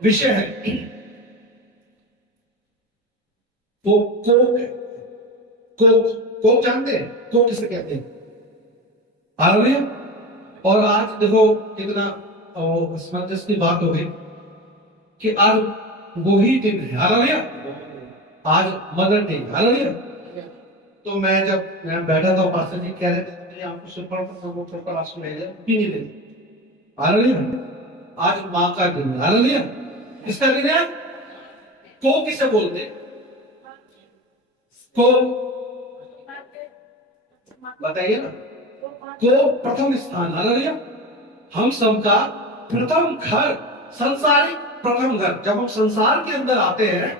विषय है वो कोक है। कोक, कोक जानते हैं कोक किसे कहते हैं? हालेलुया। और आज देखो कितना असमंजस की बात हो गई कि आज वो ही दिन है। हालेलुया। आज मदर डे। हालेलुया। तो मैं बैठा था, पास्टर जी कह रहे थे आपको सुपर आंसू ले भी नहीं लेते। हालेलुया। आज माँ का दिन है। हालेलुया। किसका दिन है? को किसे बोलते हैं? को बताइए ना। को प्रथम स्थान। हालेलुया। हम सबका प्रथम घर, संसारिक प्रथम घर। जब हम संसार के अंदर आते हैं,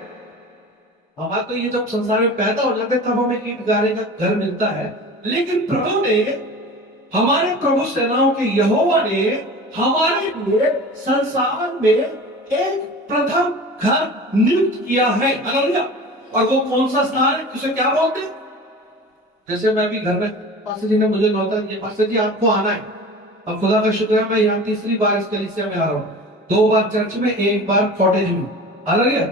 हमारा तो ये जब संसार में पैदा हो जाते हैं तब हमें गीत गाने का घर मिलता है। लेकिन प्रभु ने, हमारे प्रभु सेनाओं के यहोवा ने हमारे लिए संसार में एक प्रथम घर नियुक्त किया है। हालेलुया। और वो कौन सा स्थान है, उसे क्या बोलते हैं? जैसे मैं भी घर में, पास्टर जी ने मुझे नौता दिया, पास्टर जी आपको आना है। अब खुदा का शुक्र है मैं यहाँ तीसरी बार इस कलीसिया में आ रहा हूँ। 2 बार चर्च में, 1 बार कॉटेज में। हालेलुया।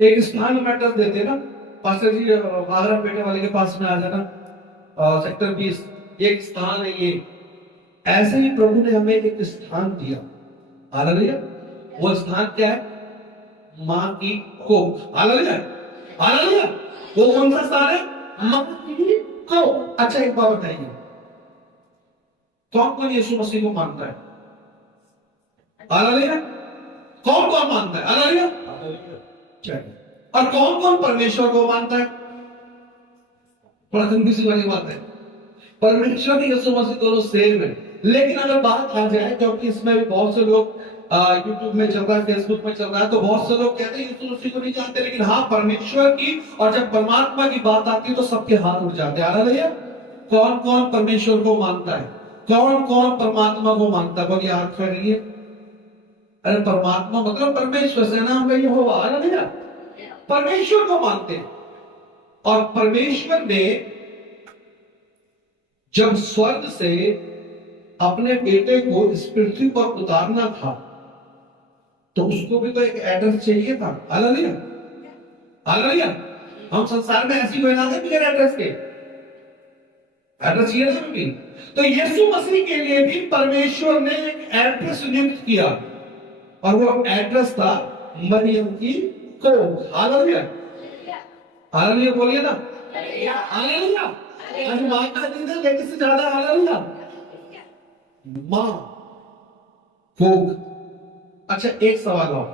एक स्थान में एड्रेस देते ना, पास्टर जी आगरा पेटे वाले के पास में आ जाना, सेक्टर 20 एक स्थान है ये। ऐसे ही प्रभु ने हमें एक स्थान दिया। हालेलुया। वो स्थान क्या है? माँ की कोख। हालेलुया। हालेलुया। वो कौन सा स्थान है? माँ की कोख। अच्छा एक बात बताइए, कौन कौन यीशु मसीह को मानता है? हालेलुया। कौन कौन मानता है? हालेलुया। चलिए। और कौन कौन परमेश्वर को मानता है? थोड़ा किसी वाली बात है। परमेश्वर की यीशु मसीह दोनों सेम है। लेकिन अगर बात आ जाए, क्योंकि इसमें भी बहुत से लोग यूट्यूब में चल रहा है, फेसबुक में चल रहा है, तो बहुत से लोग कहते हैं यीशु मसीह को नहीं जानते। लेकिन हाँ, परमेश्वर की और जब परमात्मा की बात आती है तो सबके हाथ उठ जाते हैं। हालेलुया। कौन कौन परमेश्वर को मानता है? कौन कौन परमात्मा को मानता है? बोलिए हाथ खड़िए। अरे परमात्मा मतलब परमेश्वर, सेना में ये हो। हालेलुया। परमेश्वर को मानते हैं। और परमेश्वर ने जब स्वर्ग से अपने बेटे को इस पृथ्वी पर उतारना था, तो उसको भी तो एक एड्रेस चाहिए था। हालेलुया। हालेलुया। हम संसार में ऐसी कोई ना थे बिना एड्रेस के। एड्रेस चाहिए था भी। तो यीशु मसीह के लिए भी परमेश्वर ने एक एड्रेस नियुक्त किया, और वो एड्रेस था मरियम की कोख। हालेलुया। हालेलुया बोलिए ना। हालेलुया। आज मां का दिन है, लेकिन से ज्यादा हालेलुया। मां कोख। अच्छा एक सवाल और,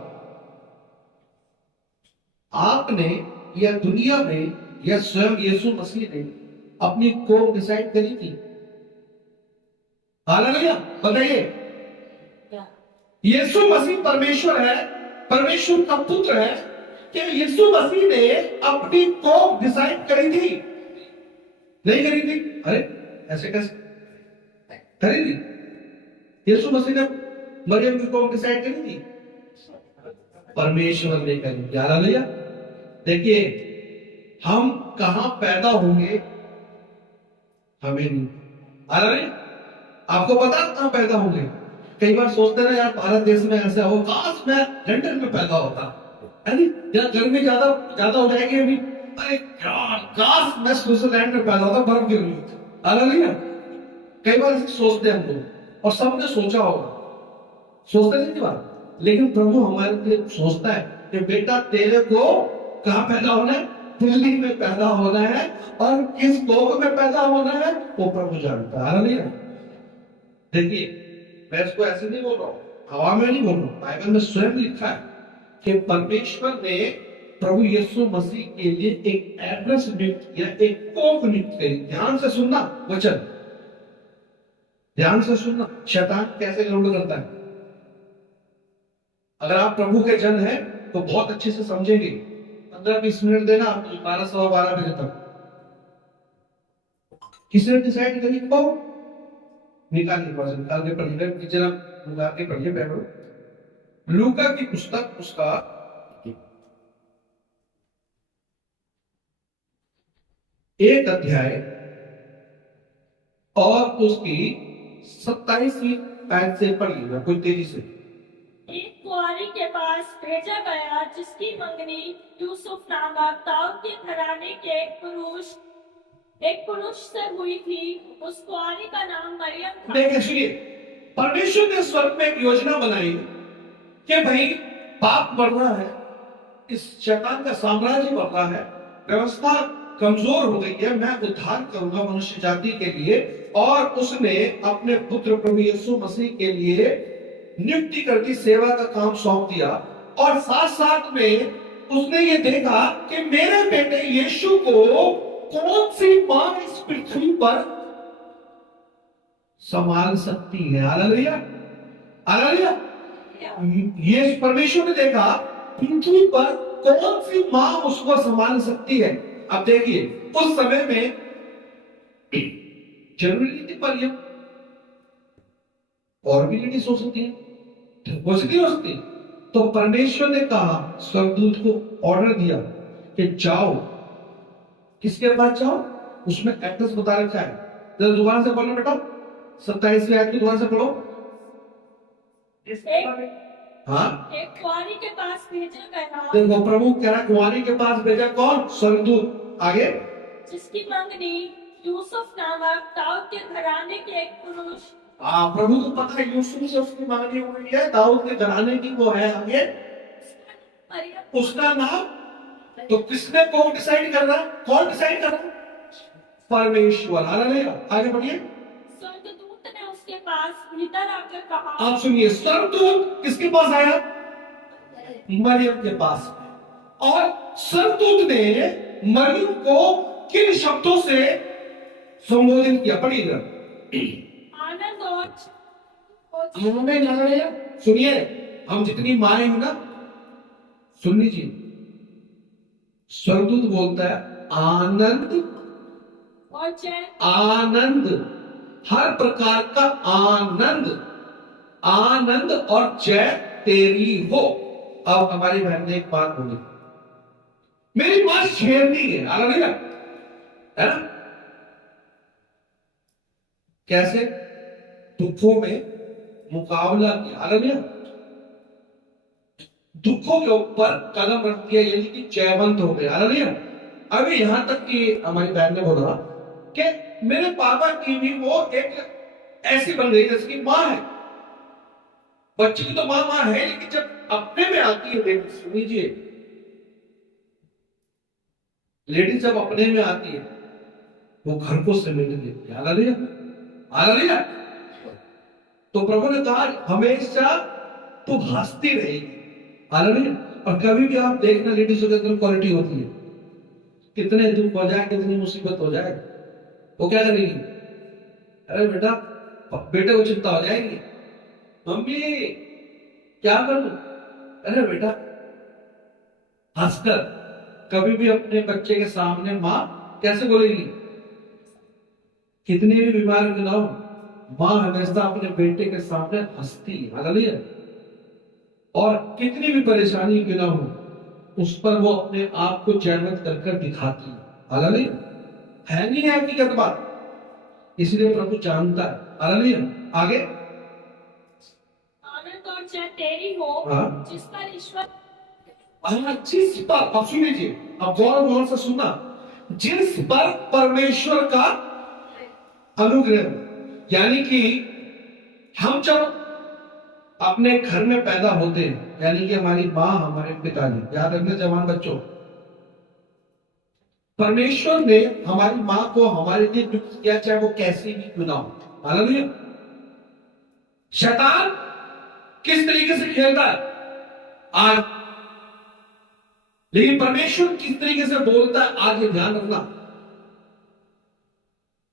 आपने या दुनिया में या स्वयं यीशु मसीह ने अपनी कोख डिसाइड करी थी? हालेलुया। बताइए। यीशु मसीह परमेश्वर है, परमेश्वर का पुत्र है। क्या यीशु मसीह ने अपनी कोख डिसाइड करी थी? नहीं करी थी। अरे ऐसे कैसे करी थी? यीशु मसीह ने मरियम की कोख डिसाइड करी थी? परमेश्वर ने करी थी। हालेलुया। देखिए, हम कहां पैदा होंगे हमें नहीं। हालेलुया। आपको पता कहां पैदा होंगे? कई बार सोचते ना यार भारत देश में ऐसा हो, काश मैं लंदन में पैदा होता, है नहीं? या गर्मी ज्यादा ज्यादा हो जाएगी अभी, अरे यार काश मैं स्विट्जरलैंड में पैदा होता, बर्फ गिर रही होती। हालेलुया। कई बार ऐसे सोचते हैं हम लोग, और सबने सोचा होगा, सोचते नहीं बात। लेकिन प्रभु हमारे लिए सोचता है कि बेटा तेरे को कहां पैदा होना है? दिल्ली में पैदा होना है। और किस कोख में पैदा होना है वो प्रभु जानता है। हालेलुया। देखिए, मैं इसको ऐसे नहीं बोल रहा हूं, हवा में नहीं बोल रहा हूं, बाइबल में स्वयं लिखा है कि परमेश्वर ने प्रभु यीशु मसीह के लिए एक एड्रेस नियुक्त किया, एक कोख नियुक्त करी। ध्यान से सुनना वचन, ध्यान से सुनना। शैतान कैसे गड़बड़ करता है, अगर आप प्रभु के जन हैं तो बहुत अच्छे से समझेंगे। 15-20 मिनट देना आपको, 12 सवा 12 बजे तक। किसने डिसाइड करी को? निकालिए, पढ़ निकाल के पढ़िए, जरा निकाल के पढ़िए बाइबल। लूका की पुस्तक उसका 1 अध्याय और उसकी 27वीं आयत से पढ़िएगा कोई तेजी से। भेजा गया, जिसकी मंगनी यूसुफ नामक दाऊद के घराने के एक पुरुष से हुई थी। उस कुआरी का नाम मरियम था। देखिए सुनिए, परमेश्वर ने स्वर्ग में एक योजना बनाई कि भाई पाप बढ़ रहा है, इस शैतान का साम्राज्य बढ़ रहा है, व्यवस्था कमजोर हो गई है, मैं उद्धार करूंगा मनुष्य जाति के लिए। और उसने अपने पुत्र प्रभु यीशु मसीह के लिए नियुक्ति कर दी, सेवा का काम सौंप दिया। और साथ साथ में उसने ये देखा कि मेरे बेटे यीशु को कौन सी मां इस पृथ्वी पर संभाल सकती है। Hallelujah, hallelujah. ये परमेश्वर ने देखा पृथ्वी पर कौन सी मां उसको संभाल सकती है। अब देखिए, उस समय में जरूरी नहीं थी मरियम, और भी लेडीज हो सकती है, हो सकती। तो परमेश्वर ने कहा, स्वर्गदूत को ऑर्डर दिया कि जाओ, किसके पास जाओ, उसमें एड्रेस बता रखा है, जरा दोबारा से बोलो बेटा, 27वीं आयत की दोबारा से पढ़ो। हाँ, एक कुआरी के पास भेजा गया, देखो प्रभु कह रहा कुआरी के पास भेजा, कौन, स्वर्गदूत। आगे, जिसकी मंगनी यूसुफ नामक दाऊद के घराने के एक पुरुष। प्रभु को पता है यूसुफ से उसकी मांगनी हुई है, दाऊद के घराने की वो है। आगे, उसका नाम, तो किसने को डिसाइड करना, कौन डिसाइड करना, परमेश्वर। हालेलुया, आगे बढ़िए। स्वर्गदूत ने उसके पास भीतर आकर कहा, आप सुनिए, स्वर्गदूत किसके पास आया, मरियम के पास। और स्वर्गदूत ने मरियम को किन शब्दों से संबोधित किया, पढ़िएगा। आनंद और सुनिए, हम जितनी माने हैं ना, सुन लीजिए, स्वर्गदूत बोलता है आनंद और जय, आनंद, हर प्रकार का आनंद, आनंद और जय तेरी हो। अब हमारी बहन ने एक बात बोली, मेरी मां शेरनी है, हालेलुया, है ना। कैसे, दुखों में मुकाबला किया, हालेलुया, दुखों के ऊपर कदम रख दिया, यानी कि जयवंत हो गए, हालेलुया। अभी यहां तक कि हमारी बहन ने बोला कि मेरे पापा की भी वो एक ऐसी बन गई जैसे कि मां है, बच्ची की तो मां मां है, लेकिन जब अपने में आती है, लेडीज सुनिए, लेडीज जब अपने में आती है वो घर को समेट लेती है, हालेलुया, हालेलुया। तो प्रभु ने कहा हमेशा तू हंसती रहेगी, हालेलुया। और कभी भी आप देखना लेडीजों के अंदर क्वालिटी होती है, कितने दुख हो जाए, कितनी मुसीबत हो जाए, वो क्या करेगी, अरे बेटा, बेटे को चिंता हो जाएगी, मम्मी क्या करूं, अरे बेटा, हंसकर। कभी भी अपने बच्चे के सामने मां कैसे बोलेगी, कितनी भी बीमारी क्यों ना हो, मां हमेशा अपने बेटे के सामने हंसती है, हालेलुया। और कितनी भी परेशानी क्यों ना हो, उस पर वो अपने आप को जयवंत कर दिखाती है, हालेलुया। है नहीं है हकीकत बात, इसलिए प्रभु जानता है, हालेलुया। आगे, आनंद और जय तेरी हो, हाँ, जिस पर ईश्वर, जिस पर, अब सुन लीजिए, अब गौर से सुनना, जिस पर परमेश्वर का अनुग्रह, यानी कि हम जब अपने घर में पैदा होते हैं, यानी कि हमारी मां, हमारे पिताजी, याद रखना जवान बच्चों, परमेश्वर ने हमारी मां को हमारे लिए नियुक्त किया, चाहे वो कैसी भी क्यों ना हो, हालेलुया। शैतान किस तरीके से खेलता है आज, लेकिन परमेश्वर किस तरीके से बोलता है आज, ये ध्यान रखना।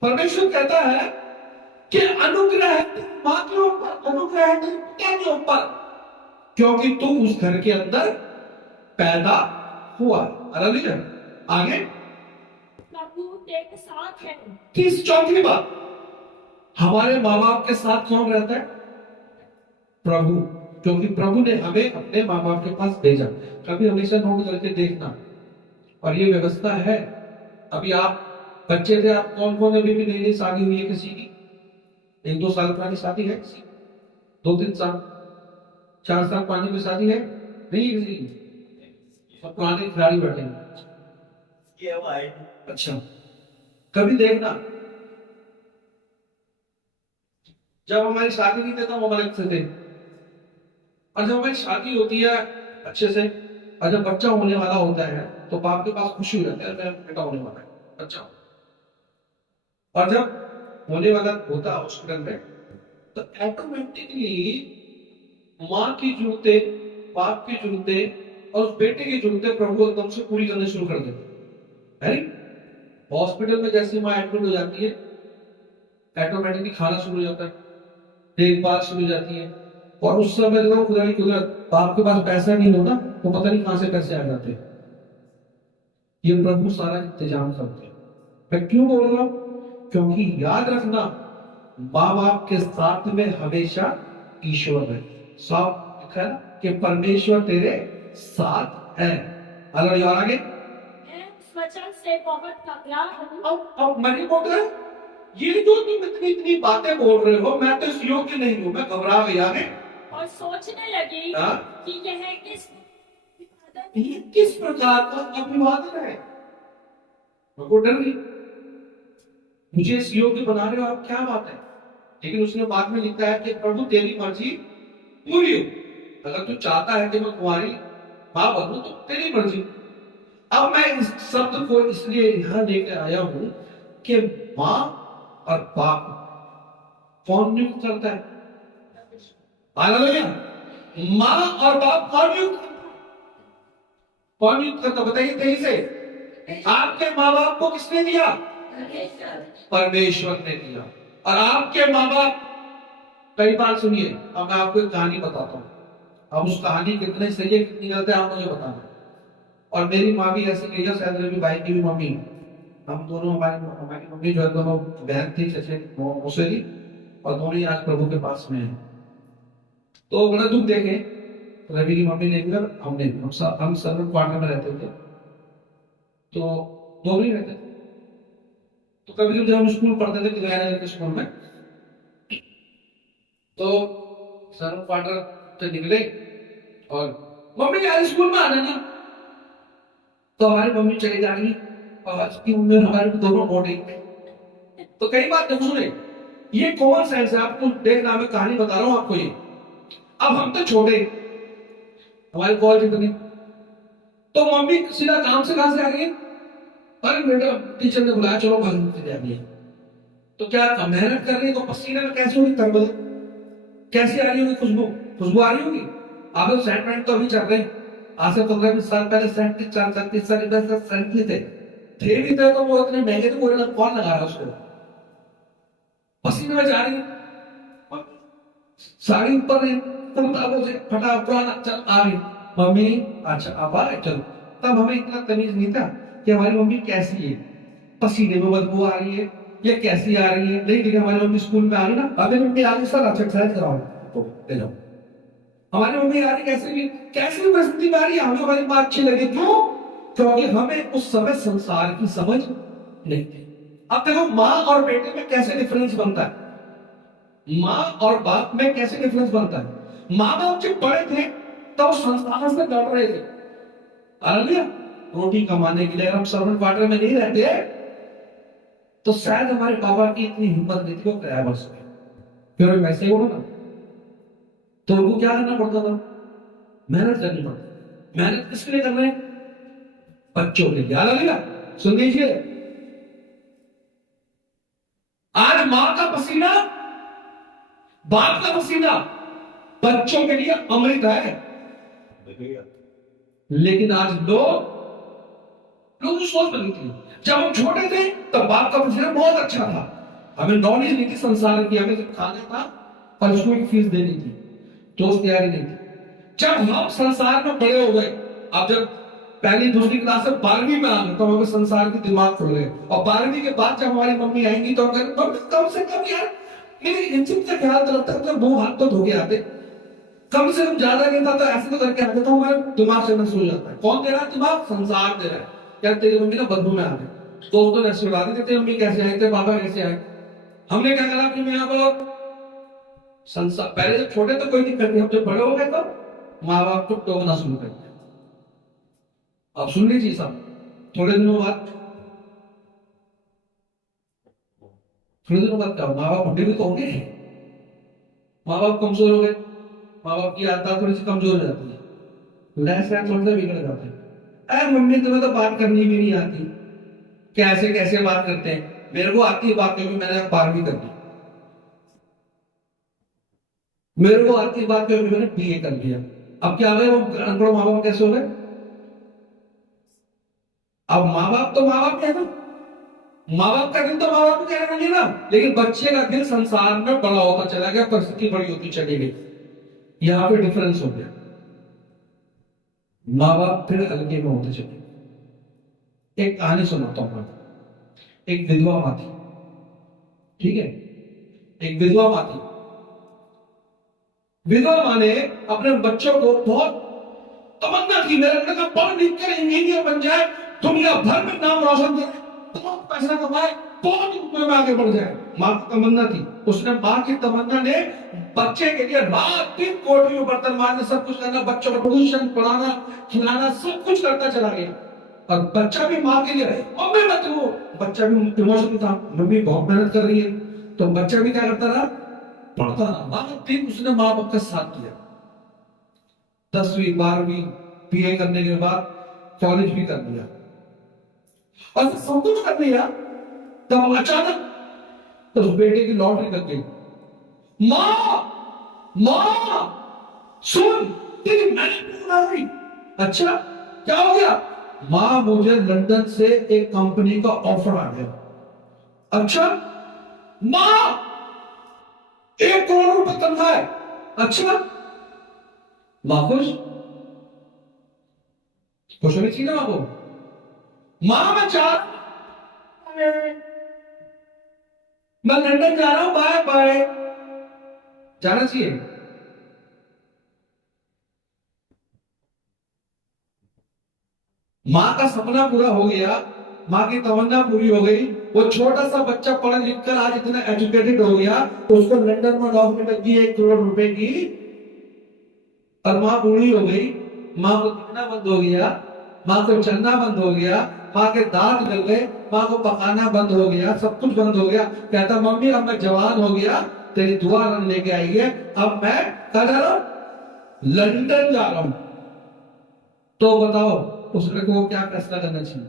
परमेश्वर कहता है कि अनुग्रह है मां के ऊपर, अनुग्रह है पिता के ऊपर, क्योंकि तू उस घर के अंदर पैदा हुआ, हालेलुया। आगे, प्रभु तेरे साथ है। तीस चौथी बात, हमारे माँ बाप के साथ कौन रहता है, प्रभु, क्योंकि प्रभु ने हमें अपने माँ बाप के पास भेजा। कभी हमेशा नोट करके देखना, और ये व्यवस्था है। अभी आप बच्चे थे, आप कौन कौन अभी भी नई नई शादी हुई है किसी की, 1-2 साल पुरानी शादी है किसी, 2-3 साल, 4 साल पुरानी में शादी है, नहीं, सब पुराने खिलाड़ी बैठे हैं। ये भाई अच्छा, कभी देखना जब हमारी शादी नहीं थे तब हम अलग से थे, और जब हमारी शादी होती है अच्छे से, और जब बच्चा होने वाला होता है तो बाप के पास खुशी हो जाती है, मेरा बेटा होने वाला है, बच्चा। और जब होने वाला होता है हॉस्पिटल में, तो ऑटोमेटिकली माँ की जरूरतें, बाप की जरूरतें और उस बेटे की जरूरतें प्रभु एकदम से पूरी करनी शुरू कर देते हैं। हॉस्पिटल में जैसे माँ एडमिट हो जाती है, ऑटोमेटिकली खाना शुरू हो जाता है, देखभाल शुरू हो जाती है। और उस समय देखो खुदा की कुदरत, बाप के पास पैसा नहीं होता तो पता नहीं कहां से पैसे आ जाते हैं। ये प्रभु सारा इंतजाम करते हैं। मैं क्यों बोल रहा हूं? क्योंकि याद रखना, माँ बाप के साथ में हमेशा ईश्वर है। साफ लिखा है कि परमेश्वर तेरे साथ है। और आगे मैं उस वचन से बहुत घबरा हूँ अब मैं नहीं बोल रहा, ये जो तुम इतनी इतनी बातें बोल रहे हो, मैं तो इस योग्य नहीं हूं, मैं घबरा गया है। और सोचने लगी हाँ? कि यह किस ये किस प्रकार का अभिवादन है? मेरे को डर गई, मुझे इस योग्य बना रहे हो आप, क्या बात है? लेकिन उसने बाद में लिखा है कि प्रभु तेरी मर्जी पूरी हो। अगर तू चाहता है कि मैं तुम्हारी मां बनूं तो तेरी मर्जी। अब मैं इस शब्द को इसलिए यहां लेकर आया हूं कि मां और बाप कौन नियुक्त करता है? हालेलुया। मां और बाप कौन नियुक्त करता है? कौन नियुक्त करता? बताइए तेजी से। आपके माँ बाप को किसने दिया? परमेश्वर ने दिया। और आपके माँ बाप, कई बार सुनिए, अब मैं आपको एक कहानी बताता हूँ, अब उस कहानी कितने सही है कितनी गलत है आप मुझे बताना। और मेरी माँ भी ऐसी गई है, शायद रवि भाई की भी मम्मी, हम दोनों, हमारी मम्मी जो है दोनों बहन थी, चचे मौसेरी, और दोनों ही आज प्रभु के पास में है। तो बड़ा दुख देखे, रवि की मम्मी ने भी और हमने भी, हम सर्वेंट क्वार्टर में रहते थे, तो दोनों ही रहते थे। तो कभी जब हम स्कूल पढ़ते थे किराया के स्कूल में, तो सर्वेंट क्वार्टर से निकले और मम्मी आज स्कूल में आना ना, तो हमारी मम्मी चली जा रही और आज की मम्मी और हमारे दोनों मोटे। तो कई बार देखो सुने, ये कॉमन सेंस है, आपको देखना, मैं कहानी बता रहा हूं आपको ये। अब हम तो छोटे, हमारे कॉलेज इतनी, तो मम्मी सीधा काम से कहां से आ गई, अरे बेटा टीचर ने बुलाया चलो भाग चले आइए। तो क्या मेहनत कर रही है तो पसीने में कैसे होगी तरबल, कैसी आ रही होगी खुशबू, खुशबू आ रही होगी। आप लोग सेंट वेंट तो अभी चल रहे, आज से 15-20 साल पहले सेंट 4-30 साल सेंट थे भी थे, तो वो इतने महंगे थे, कोई कौन लगा रहा उसको। पसीने में जा रही है, साड़ी ऊपर है, कुर्ता से फटा पुराना, चल आ गई मम्मी, अच्छा अब आ चलो। तब हमें इतना तमीज नहीं था कि हमारी मम्मी कैसी है, पसीने में बदबू आ रही है या कैसी आ रही है। नहीं, लेकिन हमारी मम्मी स्कूल में आ रही ना, अभी मम्मी आ रही सर अच्छा एक्सरसाइज कराओ तो ले जाओ। हमारी मम्मी आ रही कैसे भी परिस्थिति में आ रही है, हमें हमारी माँ अच्छी लगे, क्यों? क्योंकि हमें उस समय संसार की समझ नहीं थी। अब देखो माँ और बेटे में कैसे डिफरेंस बनता है, माँ और बाप में कैसे डिफरेंस बनता है। माँ बाप जब बड़े थे तो संसार से डर रहे थे, हालेलुया, रोटी कमाने के लिए। हम सर्वेंट क्वार्टर में नहीं रहते तो शायद हमारे बाबा की इतनी हिम्मत नहीं थी वो किराया बस में, फिर वैसे ही होगा ना, तो उनको क्या करना पड़ता था, मेहनत करनी पड़ती। मेहनत किसके लिए कर रहे हैं? बच्चों के लिए। हालेलुया। सुन लीजिए, आज मां का पसीना, बाप का पसीना बच्चों के लिए अमृत है। लेकिन आज लोग सोच बदली थी। जब हम छोटे थे तब बाप का पसीना बहुत अच्छा था, हमें नॉलेज नहीं थी संसार की, हमें सिर्फ खाना था और स्कूल की फीस देनी थी, दोस्त यारी नहीं थी। जब हम संसार में बड़े हो गए, अब जब पहली दूसरी क्लास से 12वीं में आ गए तो हमें संसार के दिमाग खुल गए। और 12वीं के बाद जब हमारी मम्मी आएंगी तो हम कम से कम यार मेरी इंजन का ख्याल तो लगता है, वो हाथ तो धो के आते, कम से कम ज्यादा नहीं था तो ऐसे तो करके आते, तो हमारे दिमाग से नष्ट हो जाता है। कौन दे रहा है दिमाग? संसार दे रहा है। यार तेरी मम्मी ना बदबू में आ गई, दोस्तों ने सुना दी, तेरी मम्मी कैसे आए, तेरे पापा कैसे आए। हमने क्या करा अपनी यहाँ पर संसार, पहले जब छोटे तो कोई दिक्कत नहीं, हम जब बड़े हो गए तो माँ बाप को टोकना शुरू कर दिया। अब सुन लीजिए साहब, थोड़े दिनों बाद क्या, माँ बाप बुढ़े भी तो होंगे, माँ बाप कमजोर हो गए, माँ बाप की आदत थोड़ी सी कमजोर हो जाती है, लाइफ थोड़ा सा बिगड़ जाते हैं। अरे मम्मी तुम्हें तो बात करनी भी नहीं आती, कैसे कैसे बात करते हैं, मेरे को आती है बात क्योंकि मैंने 12वीं कर ली, मेरे को आती है बात क्योंकि मैंने बीए कर लिया। अब क्या हो गए, वो अनपढ़ माँ बाप कैसे हो गए? अब माँ बाप तो माँ बाप है ना, माँ बाप का दिल तो माँ बाप कहना नहीं ना, लेकिन बच्चे का दिल संसार में बड़ा होता चला गया, परिस्थिति बड़ी होती चली गई, यहाँ पे डिफरेंस हो गया, माँ बाप फिर हल्के में होते चले। एक कहानी सुनाता हूं मैं। एक विधवा माँ थी, ठीक है, एक विधवा माँ थी। विधवा माँ ने अपने बच्चों को बहुत तमन्ना थी, मेरे लड़का पढ़ लिख कर इंजीनियर बन जाए, दुनिया भर में नाम रोशन करे, बहुत पैसा कमाए, बहुत रुपए में आगे बढ़ जाए। माँ की तमन्ना थी, उसने माँ की तमन्ना ने बच्चे के लिए रात दिन कोठी में बर्तन मारना, सब कुछ करना, बच्चों को ट्यूशन पढ़ाना, खिलाना, सब कुछ करता चला गया। और बच्चा भी माँ के लिए, मम्मी मत वो, बच्चा भी इमोशनल था, मम्मी बहुत मेहनत कर रही है, तो बच्चा भी क्या करता रहा, पढ़ता रहा। रात दिन उसने माँ बाप का साथ दिया। 10वीं 12वीं बीए करने के बाद कॉलेज भी कर लिया, और सब कुछ कर लिया, तब अचानक तो उस बेटे की लॉटरी लग गई। माँ, माँ सुन, तेरी मेहनत बना रही। अच्छा क्या हो गया? माँ मुझे लंदन से एक कंपनी का ऑफर आ गया। अच्छा माँ, 1 करोड़ रुपए तनख्वाह है। अच्छा माँ खुश, खुश होनी चाहिए ना माँ को। माँ मैं लंदन जा रहा हूं, बाय बाय, जाना चाहिए। माँ का सपना पूरा हो गया, माँ की तमन्ना पूरी हो गई, वो छोटा सा बच्चा पढ़ लिख कर आज इतना एजुकेटेड हो गया, उसको लंदन में नौकरी लगी 1 करोड़ रुपए की, और माँ बूढ़ी हो गई, माँ को दिखना बंद हो गया, माँ को चलना बंद हो गया, माँ के दांत गल गए, माँ को पकाना बंद हो गया, सब कुछ बंद हो गया। कहता मम्मी अब मैं जवान हो गया, तेरी दुआ लेके आई है, अब मैं क्या जा रहा हूं, लंदन जा रहा हूं। तो बताओ उस लड़के को क्या फैसला करना चाहिए?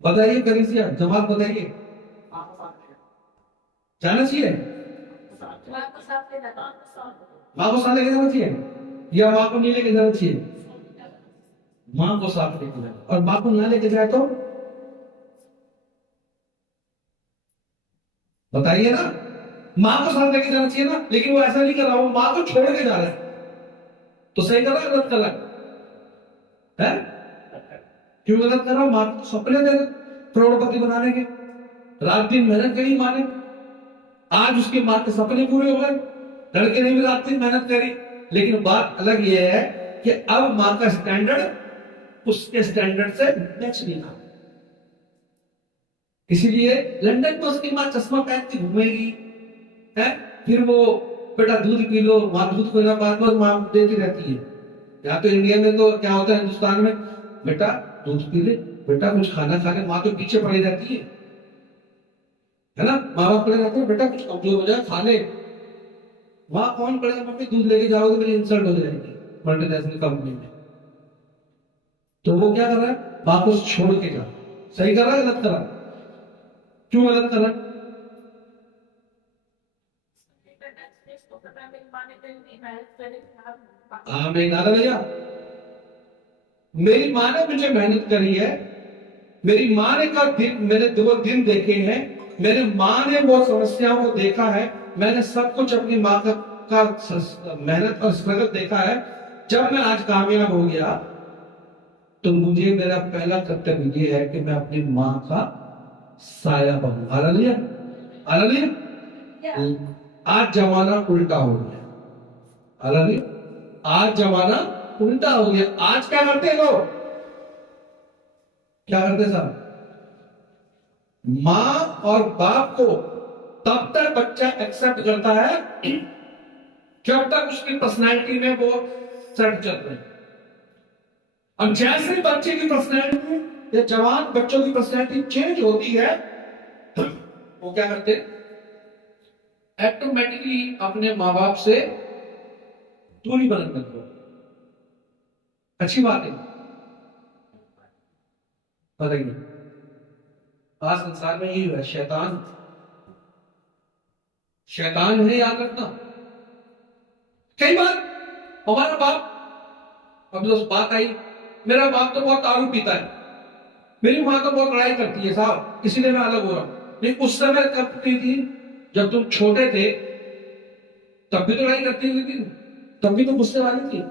बताइए कलीसिया जमात, बताइए जाना चाहिए, माँ को साथ लेके जाना चाहिए या माँ को नहीं लेके जाना चाहिए? माँ को साथ लेके जाए, और माँ को ना लेके जाए तो बताइए ना। माँ को साथ लेके जाना चाहिए ना, लेकिन वो ऐसा नहीं कर रहा, वो माँ को छोड़ के जा रहा है, तो सही कर रहा है गलत कर रहा है? क्यों गलत कर रहा हूं? माँ को सपने दे करोड़पति बनाने के, रात दिन मेहनत करी माँ ने, आज उसकी माँ के सपने पूरे हो गए, लड़के ने भी रात दिन मेहनत करी, लेकिन बात अलग यह है कि अब माँ का स्टैंडर्ड उसके स्टैंडर्ड से मैच नहीं था, इसीलिए लंदन में उसकी माँ चश्मा पहन के घूमेगी, है, फिर वो बेटा दूध पी लो, माँ दूध पीना बार बार माँ देती रहती है। यहाँ तो इंडिया में तो क्या होता है, हिंदुस्तान में, बेटा दूध पी ले, बेटा कुछ खाना खा ले, माँ तो पीछे पड़ी रहती है ना, माँ बाप पड़े रहते हैं, बेटा कुछ कमजोर हो जाए खा ले, माँ कौन पड़ेगा, मम्मी दूध लेके जाओगे मेरी इंसल्ट हो जाएगी मल्टीनेशनल कंपनी में। तो वो क्या कर रहा है, माँ को छोड़ के जा, सही कर रहा है गलत कर रहा है? क्यों गलत कर रहा है? हाँ मेरी दादा भैया, मेरी माँ ने मुझे मेहनत करी है, मेरी माँ ने का दिन, मैंने 2 दिन देखे हैं, मेरे माँ ने वो समस्याओं को देखा है, मैंने सब कुछ अपनी माँ का मेहनत और स्ट्रगल देखा है। जब मैं आज कामयाब हो गया तो मुझे मेरा पहला कर्तव्य ये है कि मैं अपनी माँ का साया बनूं। Hallelujah, hallelujah. आज जमाना उल्टा हो गया, हालेलुया, आज जमाना उल्टा हो गया। आज क्या करते हैं लोग, क्या करते साहब, माँ और बाप को तब तक बच्चा एक्सेप्ट करता है जब तक उसकी पर्सनैलिटी में वो सेट चल रहे हैं। अब जैसे बच्चे की पर्सनैलिटी या जवान बच्चों की पर्सनैलिटी चेंज होती है, वो क्या करते हैं, ऑटोमेटिकली अपने माँ बाप से दूरी बना करते हो। अच्छी बात है, बताइए। आज संसार में यही है, शैतान शैतान है, याद रखना। कई बार हमारा बाप, अब जो बात आई, मेरा बाप तो बहुत दारू पीता है, मेरी माँ तो बहुत लड़ाई करती है साहब, इसीलिए मैं अलग हो रहा हूं। लेकिन उस समय कब करती थी, जब तुम छोटे थे, तब भी तो लड़ाई करती थी, लेकिन तब भी तो गुस्से वाली थी।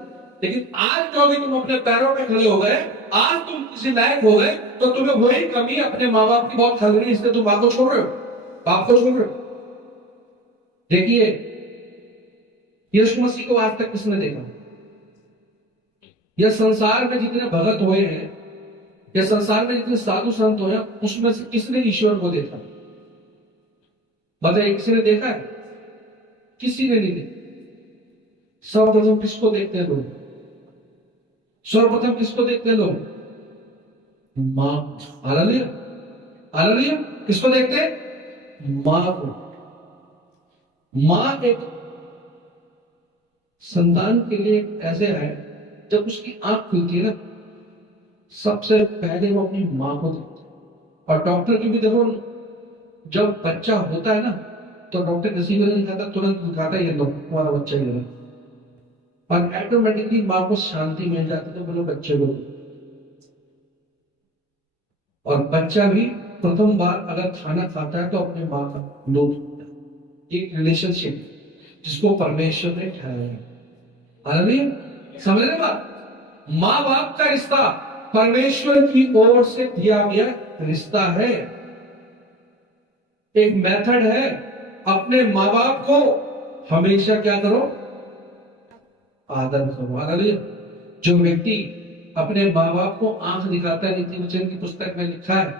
लेकिन आज जो भी तुम अपने पैरों पे खड़े हो गए, आज तुम किसी लायक हो गए, तो तुम्हें वही कमी अपने माँ बाप की बहुत खल रही है, इसलिए तुम माँ को छोड़ रहे हो, बाप को छोड़ रहे हो। देखिए, यीशु मसीह को आज तक किसने देखा? यह संसार में जितने भगत हुए हैं, यह संसार में जितने साधु संत हुए हैं, उसमें से किसने ईश्वर को देखा? बताइए, किसी ने देखा है? किसी ने नहीं देखा। सर्वप्रथम किसको देखते हैं लोग? सर्वप्रथम किसको देखते हैं लोग? मां। Hallelujah, hallelujah. किसको देखते हैं? मां को। मां एक संतान के लिए ऐसे है, जब उसकी आंख खुलती है ना, सबसे पहले वो अपनी मां को देखते हैं। और डॉक्टर की भी देखो, जब बच्चा होता है ना, तो डॉक्टर किसी को नहीं दिखाता, तुरंत दिखाता है, ये लो तुम्हारा बच्चा ये है। और ऑटोमेटिकली मां को शांति मिल जाती है, तो बोलो बच्चे को। और बच्चा भी प्रथम बार अगर खाना खाता है तो अपने माँ का लोग, एक रिलेशनशिप जिसको परमेश्वर ने ठहराया है। हालेलुया, समझ रहे बात? माँ बाप का रिश्ता परमेश्वर की ओर से दिया गया रिश्ता है, एक मेथड है। अपने माँ बाप को हमेशा क्या करो? आदर करो। हालेलुया। जो व्यक्ति अपने माँ बाप को आंख दिखाता है, नीति वचन की पुस्तक में लिखा है,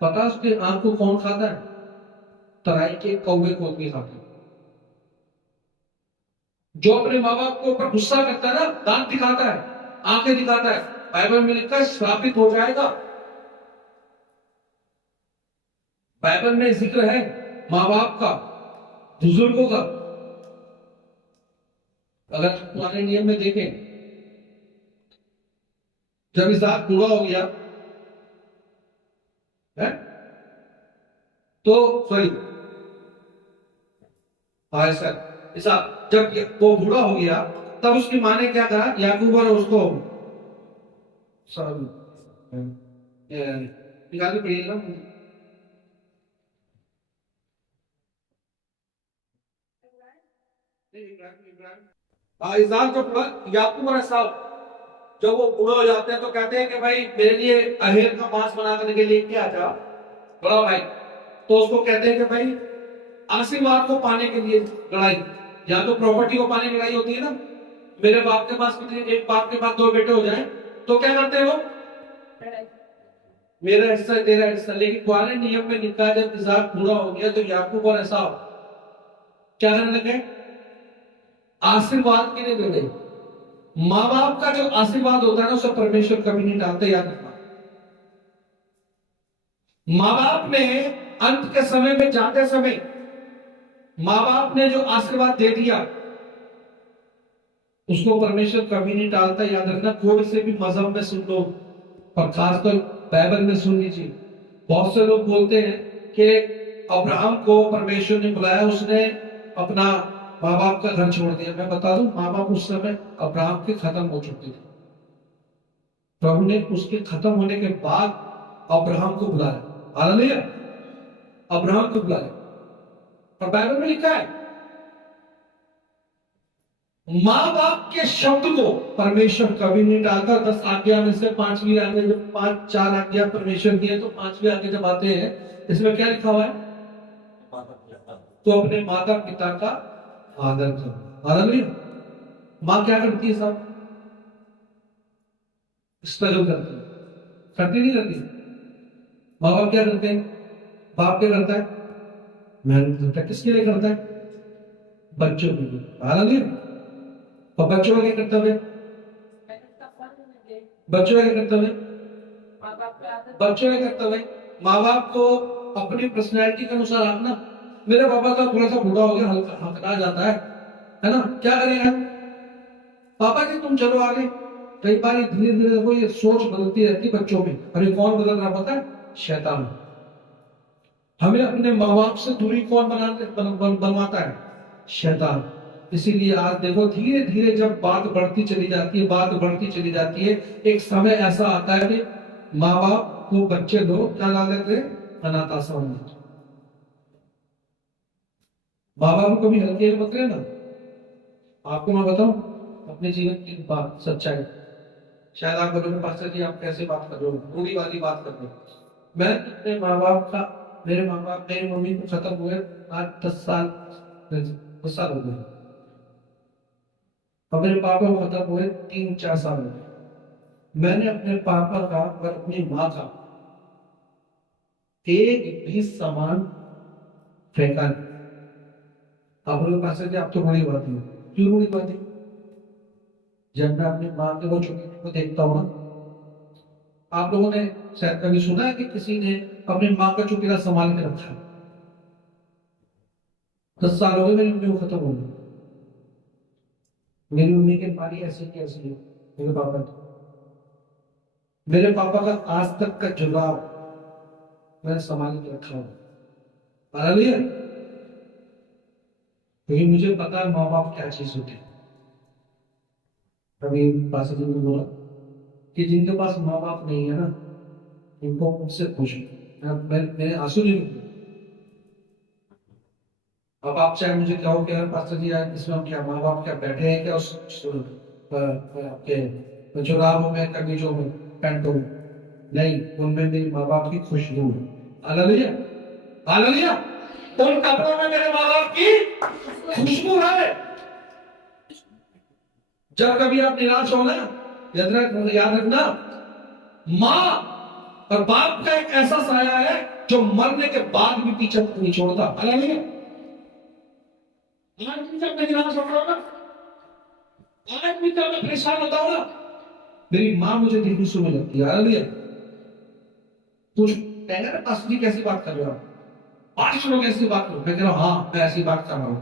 पता उसके आंख को कौन खाता है? तराई के कौवे को भी खाता है। जो अपने माँ बाप के ऊपर गुस्सा करता है ना, दांत दिखाता है, आंखें दिखाता है, बाइबल में लिखा है श्रापित हो जाएगा। बाइबल में जिक्र है माँ बाप का, बुजुर्गों का। अगर पुराने नियम में देखें, जब इसहाक बूढ़ा हो गया है, तो सॉरी, हाँ सर, इसहाक जब वो बूढ़ा हो गया, तब उसकी माँ ने क्या कहा, याकूब और उसको निकाल के पढ़िएगा। इसहाक जो याकूब और एसाव, जब वो बूढ़े हो जाते हैं तो कहते हैं कि भाई मेरे लिए अहेर का मांस बना करने के लिए क्या था बड़ा भाई। तो उसको कहते हैं कि भाई आशीर्वाद को पाने के लिए लड़ाई, या तो प्रॉपर्टी को पाने की लड़ाई होती है ना, मेरे बाप के पास कितने, एक बाप के पास दो बेटे हो जाए तो क्या करते हैं वो? मेरा हिस्सा तेरा हिस्सा। लेकिन पुराने नियम में लिखा है, जब इसहाक बूढ़ा हो गया तो याकूब और एसाव क्या करने लगे? आशीर्वाद के लिए लड़े। माँ बाप का जो आशीर्वाद होता है ना, उसे परमेश्वर कभी नहीं डालते, याद रखना। माँ बाप ने अंत के समय में जाते समय माँ बाप ने जो आशीर्वाद दे दिया, उसको परमेश्वर कभी नहीं टालता, याद रखना। कोई से भी मजहब में सुन लो, और खासकर बाइबल में सुन लीजिए। बहुत से लोग बोलते हैं कि अब्राहम को परमेश्वर ने बुलाया, उसने अपना माँ बाप का घर छोड़ दिया। मैं बता दूं, माँ बाप उस समय अब्राहम के खत्म हो चुके थे। प्रभु ने उसके खत्म होने के बाद अब्राहम को बुलाया। हालेलुया, अब्राहम को बुलाया। और बाइबल में लिखा है, माँ बाप के शब्द को परमेश्वर कभी नहीं डालता। 10 आज्ञा में से 5वीं आज्ञा, जब 4 आज्ञा परमेश्वर दिए, तो 5वीं आज्ञा जब आते हैं, इसमें क्या लिखा हुआ है? तो अपने माता पिता का आदर करो। हालेलुया। माँ क्या करती है साहब? स्ट्रगल करती है, करती नहीं करती? माँ बाप क्या करते हैं? बाप क्या करता है? मेहनत करता है। किसके लिए करता है? बच्चों के लिए। हालांकि और बच्चों का क्या कर्तव्य है? बच्चों का क्या कर्तव्य है? बच्चों का कर्तव्य है माँ बाप को अपनी पर्सनैलिटी के अनुसार रखना। मेरे पापा का थोड़ा सा बूढ़ा हो गया, हल्का हकला जाता है ना, क्या करेंगे? पापा जी तुम चलो आगे। कई बार धीरे धीरे देखो ये सोच बदलती रहती है बच्चों में। अरे कौन बदल रहा पता है? शैतान। हमें अपने माँ बाप से दूरी कौन बनवाता है? शैतान। इसीलिए आज देखो धीरे धीरे जब बात बढ़ती चली जाती है, बात बढ़ती चली जाती है, एक समय ऐसा आता है कि माँ बाप को बच्चे लोग क्या ला लेते हैं? अनाथ आश्रम में। माँ बाप को कभी हल्के मत लेना। आपको मैं बताऊं अपने जीवन की बात, सच्चाई। शायद आप बोलोगे पास्टर जी आप कैसे बात कर रहे हो, रूढ़ी वाली बात कर रहे हो। मैं अपने माँ बाप का, मेरे माँ बाप मेरी मम्मी को खत्म हुए आज 10 साल हो गए, और मेरे पापा को खत्म हुए 3-4 साल हो गए। मैंने अपने पापा का और अपनी माँ का एक भी सामान फेंका नहीं। आप लोग पास्टर जी आप तो बड़ी बात है, क्यों बड़ी बात है? जब मैं अपनी माँ के वो छोटी को देखता हूँ ना, आप लोगों ने शायद कभी सुना है कि किसी ने अपनी माँ का चुकीला संभाल के रखा? 10 साल हो गए मेरी मम्मी को खत्म हो गई। मेरी मम्मी के पानी ऐसे की ऐसी है। मेरे पापा का आज तक का जुड़ाव मैंने संभाल के रखा हुआ। हालेलुया। क्योंकि मुझे पता है माँ बाप क्या चीज होते हैं। कभी पास जी ने बोला कि जिनके पास माँ बाप नहीं है ना, उनको मुझसे पूछो। मैंने आंसू नहीं रुके। अब आप चाहे मुझे कहो कि यार पास्टर जी यार इसमें क्या माँ बाप क्या बैठे हैं क्या आपके जुराबों में, कमीजों में, पैंटों में? नहीं, उनमें मेरी माँ बाप की खुशबू है। हालेलुया। हालेलुया। उन कपड़ों में मेरे माँ बाप की खुशबू है। जब कभी आप निराश हो ना, याद रखना माँ और बाप का एक ऐसा साया है जो मरने के बाद भी पीछे नहीं छोड़ता। हालेलुया। आज भी जब मैं निराश हो रहा हूं ना, आज भी जब मैं परेशान होता हूं ना, मेरी माँ मुझे देखनी शुरू लगती है। हालेलुया। कुछ कहेगा ना पास्टर जी कैसी बात कर रहे हो, पास्टर लोग ऐसी बात करो। मैं कह रहा हूं हाँ मैं ऐसी बात कर रहा हूं,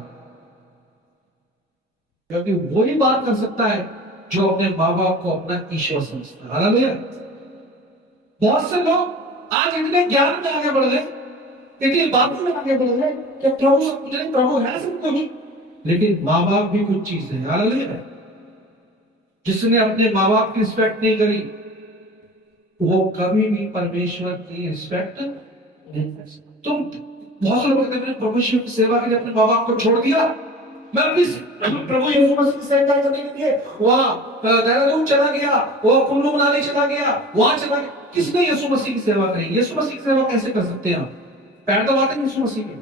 क्योंकि वही बात कर सकता है जो अपने माँ बाप को अपना ईश्वर समझता है। हालेलुया। बहुत से लोग आज इतने ज्ञान में आगे बढ़ गए, इतनी बातों में आगे बढ़ गए कि प्रभु सब कुछ नहीं, प्रभु है सब कुछ, लेकिन माँ बाप भी कुछ चीज है। हालेलुया। जिसने अपने माँ बाप की रिस्पेक्ट नहीं करी वो कभी भी परमेश्वर की रिस्पेक्ट नहीं कर सकता। तुम बहुत से लोग कहते हैं मैंने परमेश्वर की सेवा के लिए अपने माँ बाप को छोड़ दिया। मैं अपनी प्रभु यीशु मसीह की सेवा करने के लिए वहां देहरादून चला गया, वो कुल्लू मनाली चला गया, वहां चला गया। किसने यीशु मसीह की सेवा करी? यीशु मसीह की सेवा कैसे कर सकते हैं? पैर दबाते हैं यीशु मसीह के,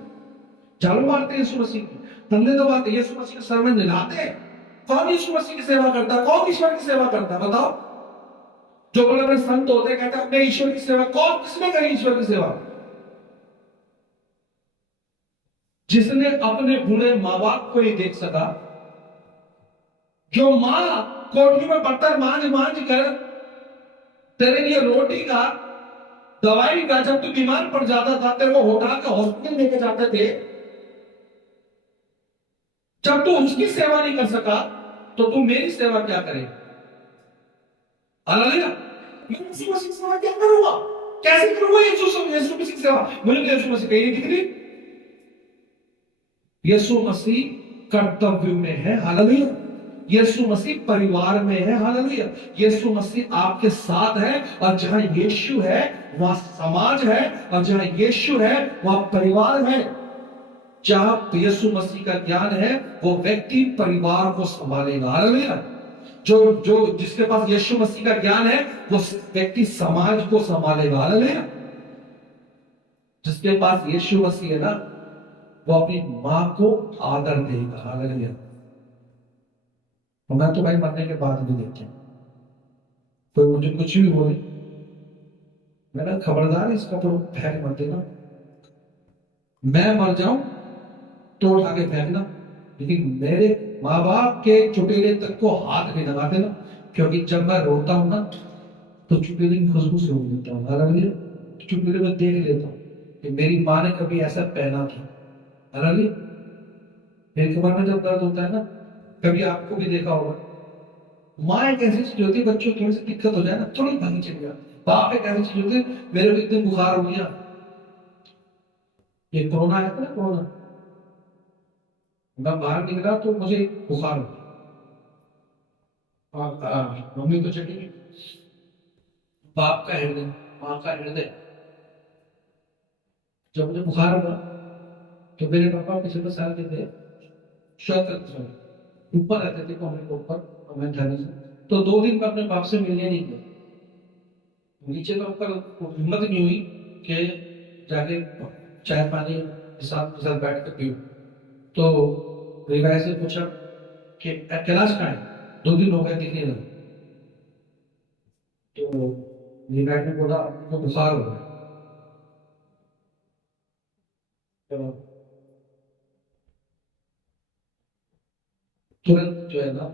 झाड़ू मारते हैं यीशु मसीह की, कंधे दबाते हैं यीशु मसीह के सर में नहलाते हैं। कौन यीशु मसीह की सेवा करता है? कौन ईश्वर की सेवा करता है? बताओ। जो बड़े बड़े संत होते हैं कहते हैं अपने ईश्वर की सेवा। कौन किसने करी ईश्वर की सेवा? जिसने अपने बूढ़े माँ बाप को ही देख सका, जो माँ कोठी में बर्तन मांझ मांझ कर तेरे लिए रोटी का, दवाई का, जब तू बीमार पड़ जाता था तेरे को उठा के हॉस्पिटल लेके जाते थे, जब तू उसकी सेवा नहीं कर सका तो तू मेरी सेवा क्या करेगा? हालेलुया। मैं यीशु मसीह की सेवा क्या करूंगा? कैसे करूंगा यीशु मसीह की सेवा? मुझे यीशु मसीह कहीं नहीं दिख रही। यीशु मसीह कर्तव्य में है। हालेलुया। यीशु मसीह परिवार में है। हालेलुया। यीशु मसीह आपके साथ है, और जहां यीशु है वहां समाज है, और जहां यीशु है वहां परिवार है। जहां यीशु मसीह का ज्ञान है वो व्यक्ति परिवार को संभालेगा। हालेलुया। जो जो जिसके पास यीशु मसीह का ज्ञान है वो व्यक्ति समाज को संभालेगा। हालेलुया। जिसके पास यीशु मसीह है ना वो अपनी मां को आदर देगा। हालेलुया। मैं तो भाई मरने के बाद भी देखता हूं, कोई मुझे कुछ भी बोले, मेरा खबरदार इसका तो फेंक मत देना। मैं मर जाऊं तो उठा के फेंकना, लेकिन मेरे माँ बाप के चुटेले तक को हाथ नहीं लगाते ना, क्योंकि जब मैं रोता हूँ ना तो चुटेले की खुशबू से हो लेता हूँ। हालांकि चुटेले में देख लेता हूँ कि मेरी माँ ने कभी ऐसा पहना था। हालांकि मेरे कमर में जब दर्द होता है ना, कभी आपको भी देखा होगा, माँ एक ऐसी चीज होती है, बच्चों को थोड़ी सी दिक्कत हो जाए ना तुरंत भागी चली जाती है। बाप एक ऐसी चीज होती है, मेरे को एक दिन बुखार हो गया, ये कोरोना आया था ना, कोरोना, मैं बाहर निकला तो मुझे बुखार हो गया। मम्मी को चली गई, बाप का हृदय, माँ का हृदय, जब मुझे बुखार हुआ तो मेरे पापा पिछले साल के थे, ऊपर रहते थे कमरे के ऊपर, और मैं था नहीं। तो 2 दिन में अपने बाप से मिलने नहीं गया। नीचे तो ऊपर हिम्मत नहीं हुई कि जाके चाय पानी के साथ बैठ कर पीऊं। तो रिवाय से पूछा कि कैलाश कहाँ है, 2 दिन हो गए दिखने लगा। तो रिवाय ने बोला आपको बुखार हो गया। तो तुरंत जो है ना,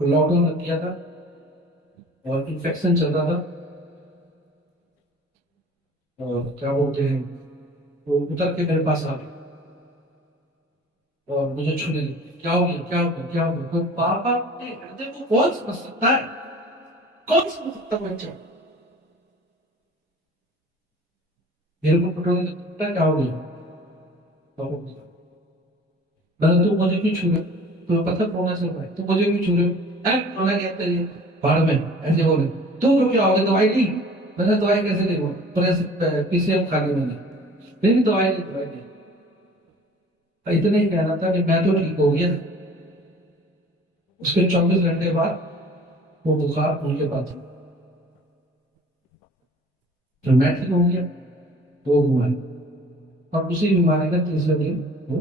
लॉकडाउन लग गया था और इन्फेक्शन चल रहा था, और क्या बोलते हैं, वो उतर के मेरे पास आ गए और मुझे छूने लगे। क्या हो गया, क्या हो गया, क्या हो गया? तो पापा अपने हृदय को कौन समझ सकता है, कौन समझ सकता है बच्चा? मेरे को पटोले लगता है, क्या हो गया? पापा बोलता, मैंने तू मुझे क्यों छू रहे हो? तुम्हें पता कोरोना चल रहा है, तुम मुझे क्यों छू रहे हो? अरे कोरोना कहते हैं बाढ़ में, ऐसे बोले। तुम क्या हो गया, दवाई ली? मैंने दवाई कैसे ली? वो पीसीएम खा ली मैंने, नहीं दवाई ली, दवाई ली। इतना ही कहना था कि मैं तो ठीक हो गया। उसके 24 घंटे बाद वो बुखार उनके पास था। तो मैं ठीक हो गया, वो बीमारी, और उसी बीमारी का तीसरे दिन वो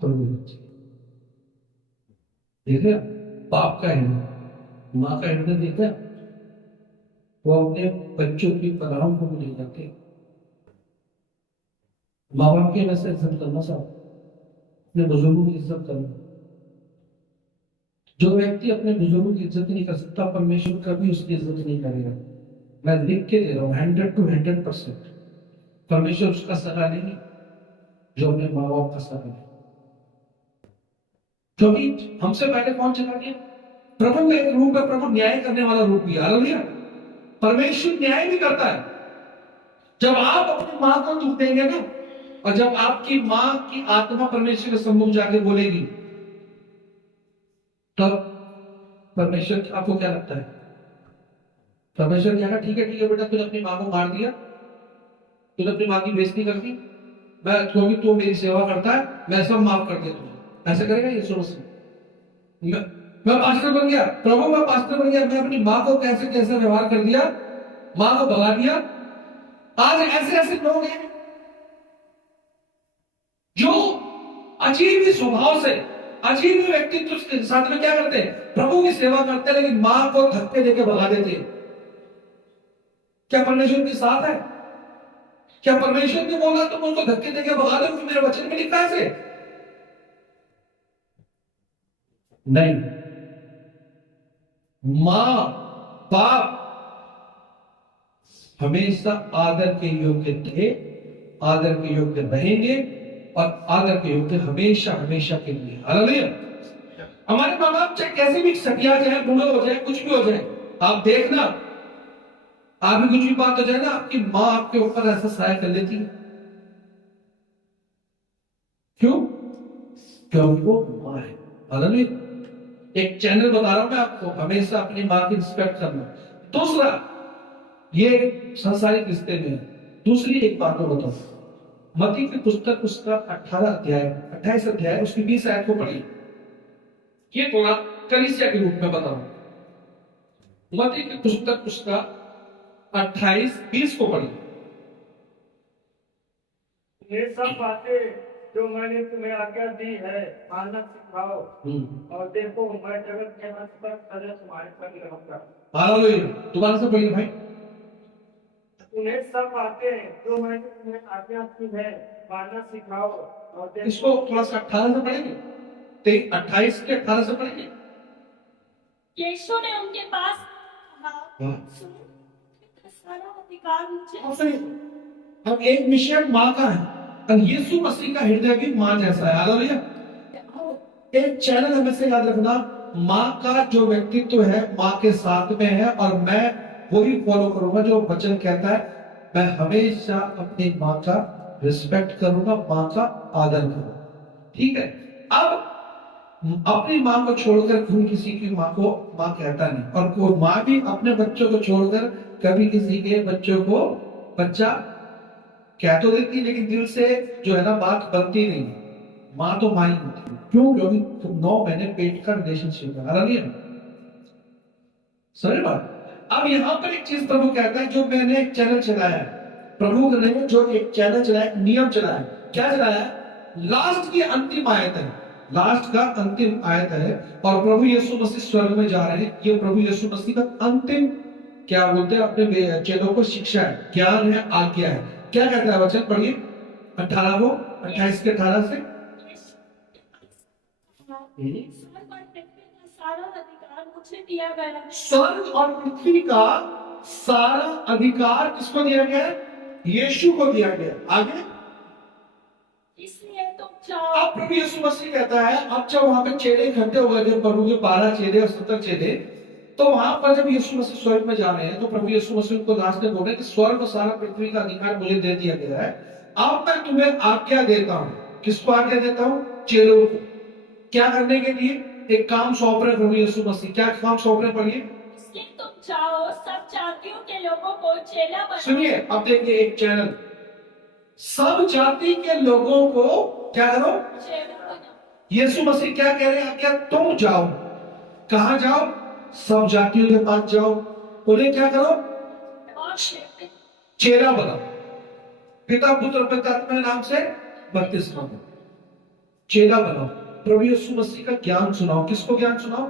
कोरोना। देखे बाप का हृदय, माँ का हृदय देखा, वो अपने बच्चों की पनाहों को भी ले जाते हैं। माँ बाप की वैसे इज्जत करना साहब, अपने बुजुर्गों की इज्जत करना। जो व्यक्ति अपने बुजुर्गों की इज्जत नहीं कर सकता, परमेश्वर कभी उसकी इज्जत नहीं करेगा। मैं लिख के दे रहा हूँ 100 to 100%। परमेश्वर उसका सगा नहीं जो अपने माँ बाप का सगा है। क्योंकि हमसे पहले कौन चला गया? प्रभु का एक रूप है, प्रभु न्याय करने वाला रूप भी। हालेलुया। परमेश्वर न्याय भी करता है। जब आप अपनी माँ को दुख देंगे ना, और जब आपकी माँ की आत्मा परमेश्वर के सम्मुख जाके बोलेगी, तब परमेश्वर आपको क्या लगता है? परमेश्वर क्या, ठीक है बेटा, तूने अपनी माँ को मार दिया, तूने अपनी माँ की बेइज्जती कर दी, मैं क्योंकि तू मेरी सेवा करता है, मैं सब माफ कर दिया तुझे। ऐसा करेगा यीशु मसीह? मैं मैं पास्टर बन गया, प्रभु मैं पास्टर बन गया, मैं अपनी माँ को कैसे कैसे व्यवहार कर दिया, माँ को भगा दिया। आज ऐसे ऐसे लोग हैं जो अजीब ही स्वभाव से, अजीब ही व्यक्तित्व के साथ में क्या करते हैं, प्रभु की सेवा करते हैं, लेकिन माँ को धक्के देके भगा देते हैं। क्या परमेश्वर के साथ है? क्या परमेश्वर ने बोला तुम उनको धक्के देके भगा दो? मेरे वचन में लिखा है से? नहीं। माँ बाप हमेशा आदर के योग्य थे, आदर के योग्य रहेंगे, और आदर के योग्य हमेशा हमेशा के लिए। हालेलुया। हमारे माँ बाप चाहे कैसे भी सटिया जाए, बूढ़े हो जाए, कुछ भी हो जाए, आप देखना, आप भी कुछ भी बात हो जाए ना, आपकी माँ आपके ऊपर ऐसा साया कर लेती है। क्यों? क्योंकि वो माँ है। हालेलुया। एक चैनल बता रहा हूं मैं आपको, हमेशा अपनी माँ की रिस्पेक्ट करना। दूसरा, ये संसारिक रिश्ते में है। दूसरी एक बात को बताओ, मत्ती की पुस्तक उसका 28 अध्याय उसकी 20 आयत को पढ़िए। ये थोड़ा कलीसिया के रूप में बताऊं। मत्ती की पुस्तक उसका 28-20 को पढ़िए। ये सब बातें जो मैंने तुम्हें आज्ञा दी है मानना सिखाओ, और देखो मैं जगत के अंत तक सदा तुम्हारे संग रहूंगा। हालेलुया। दोबारा से पढ़िए भाई। उन्हें सब बातें जो मैंने तुम्हें आज्ञा दी है मानना सिखाओ, और इसको थोड़ा सा 18 से पढ़ेंगे, 28 के 18 से पढ़ेंगे। यीशु ने उनके पास कहा, हाँ। सुनो, इतना सारा अधिकार मुझे और सही, अब एक मिशन माँ का है और यीशु मसीह का हृदय भी माँ जैसा है। हालेलुया। एक चैनल हमेशा याद रखना, माँ का जो व्यक्तित्व है माँ के साथ में है, और मैं वही फॉलो करूंगा जो वचन कहता है। मैं हमेशा अपनी माँ का रिस्पेक्ट करूंगा, माँ का आदर करूंगा। ठीक है। अब अपनी माँ को छोड़कर कोई किसी की माँ को माँ कहता नहीं, और कोई माँ भी अपने बच्चों को छोड़कर कभी किसी के बच्चों को बच्चा कह तो देती, लेकिन दिल से जो है ना बात बनती नहीं। माँ तो माँ ही होती है। क्यों? क्योंकि 9 महीने पेट का रिलेशनशिप है। हालेलुया। समझ बात। अब यहाँ पर एक चीज प्रभु कहता है, जो मैंने एक चैनल चलाया है, प्रभु ने जो एक चैनल चलाया, नियम चलाया है। क्या चलाया है? लास्ट की अंतिम आयत है, लास्ट का अंतिम आयत है, और प्रभु यीशु मसीह स्वर्ग में जा रहे हैं। ये प्रभु यीशु मसीह का अंतिम, क्या बोलते हैं, अपने चेलों को शिक्षा है, ज्ञान है, आज्ञा है। क्या कहता है वचन? पढ़िए 18 को, 28 के 18 से। स्वर्ग और पृथ्वी का सारा अधिकार मुझे दिया गया। स्वर्ग और पृथ्वी का सारा अधिकार किसको दिया गया है? यीशु को दिया गया। आगे, इसलिए तुम जाओ। अब प्रभु यीशु मसीह कहता है, अब जब वहां पे चेले इकट्ठे हो गए थे, प्रभु के 12 चेले और 70 चेले, तो वहां पर जब यीशु मसीह स्वर्ग में जा रहे हैं, तो प्रभु यीशु मसीह उनको लास्ट में बोल रहे हैं कि स्वर्ग और सारा पृथ्वी का अधिकार मुझे दे दिया गया है। अब मैं तुम्हें आज्ञा देता हूं। किसको आज्ञा देता हूं? चेलों को। क्या करने के लिए? एक काम सौंप रहे प्रभु यीशु मसीह। क्या काम सौंप रहे? पढ़िए। इसलिए तुम जाओ, सब जातियों के लोगों को चेला बनाओ। सुनिए, अब देखिए एक चैनल, सब जाति के लोगों को क्या करो? चेला बनाओ। यीशु मसीह क्या कह रहे हैं? क्या तुम जाओ। कहां जाओ? सब जातियों के पास जाओ, उन्हें क्या करो? और चेला बनाओ, पिता पुत्र पवित्र आत्मा के नाम से बपतिस्मा दो, चेला बनाओ। प्रभु यीशु मसीह का ज्ञान सुनाओ। किसको ज्ञान सुनाओ?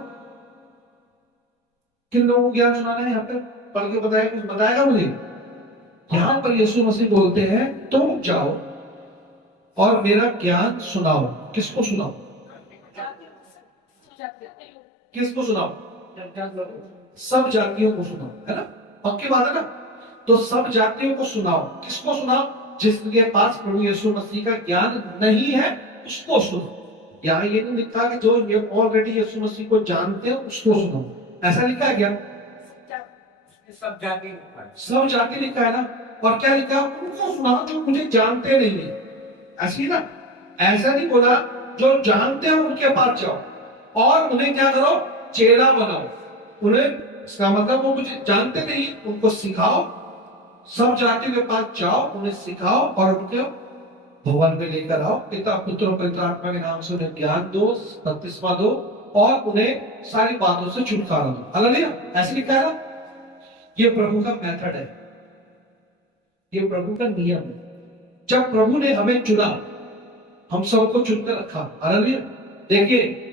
किन लोगों को ज्ञान सुनाना है? यहाँ पे पढ़ के बताएगा, कुछ बताएगा मुझे? यहां पर यीशु मसीह बोलते हैं तुम जाओ और मेरा ज्ञान सुनाओ। किसको सुनाओ? किसको सुनाओ? सब जातियों को सुनाओ, है ना? पक्की बात है ना? तो सब जातियों को सुनाओ। किसको सुनाओ? जिसके पास प्रभु यीशु मसीह का ज्ञान नहीं है उसको सुनो। यहाँ ये नहीं लिखा कि जो ये ऑलरेडी यीशु मसीह को जानते हैं उसको सुनो, ऐसा लिखा है क्या? सब जाके सब जाति लिखा है ना? और क्या लिखा है? उनको सुनाओ जो मुझे जानते नहीं है। ऐसी ना, ऐसा नहीं बोला, जो जानते हैं उनके पास जाओ और उन्हें क्या करो? चेला बनाओ। उन्हें, इसका मतलब वो मुझे जानते नहीं, उनको सिखाओ। सब जातियों के पास जाओ, उन्हें सिखाओ और उनके भवन में लेकर आओ। पिता पुत्र और पवित्र आत्मा के नाम से उन्हें ज्ञान दो, बपतिस्मा दो और उन्हें सारी बातों से छुटकारा दो। हालेलुया। ऐसे लिखा है ना? ये प्रभु का मेथड है, ये प्रभु का नियम है। जब प्रभु ने हमें चुना, हम सबको चुनकर रखा। हालेलुया। देखिए,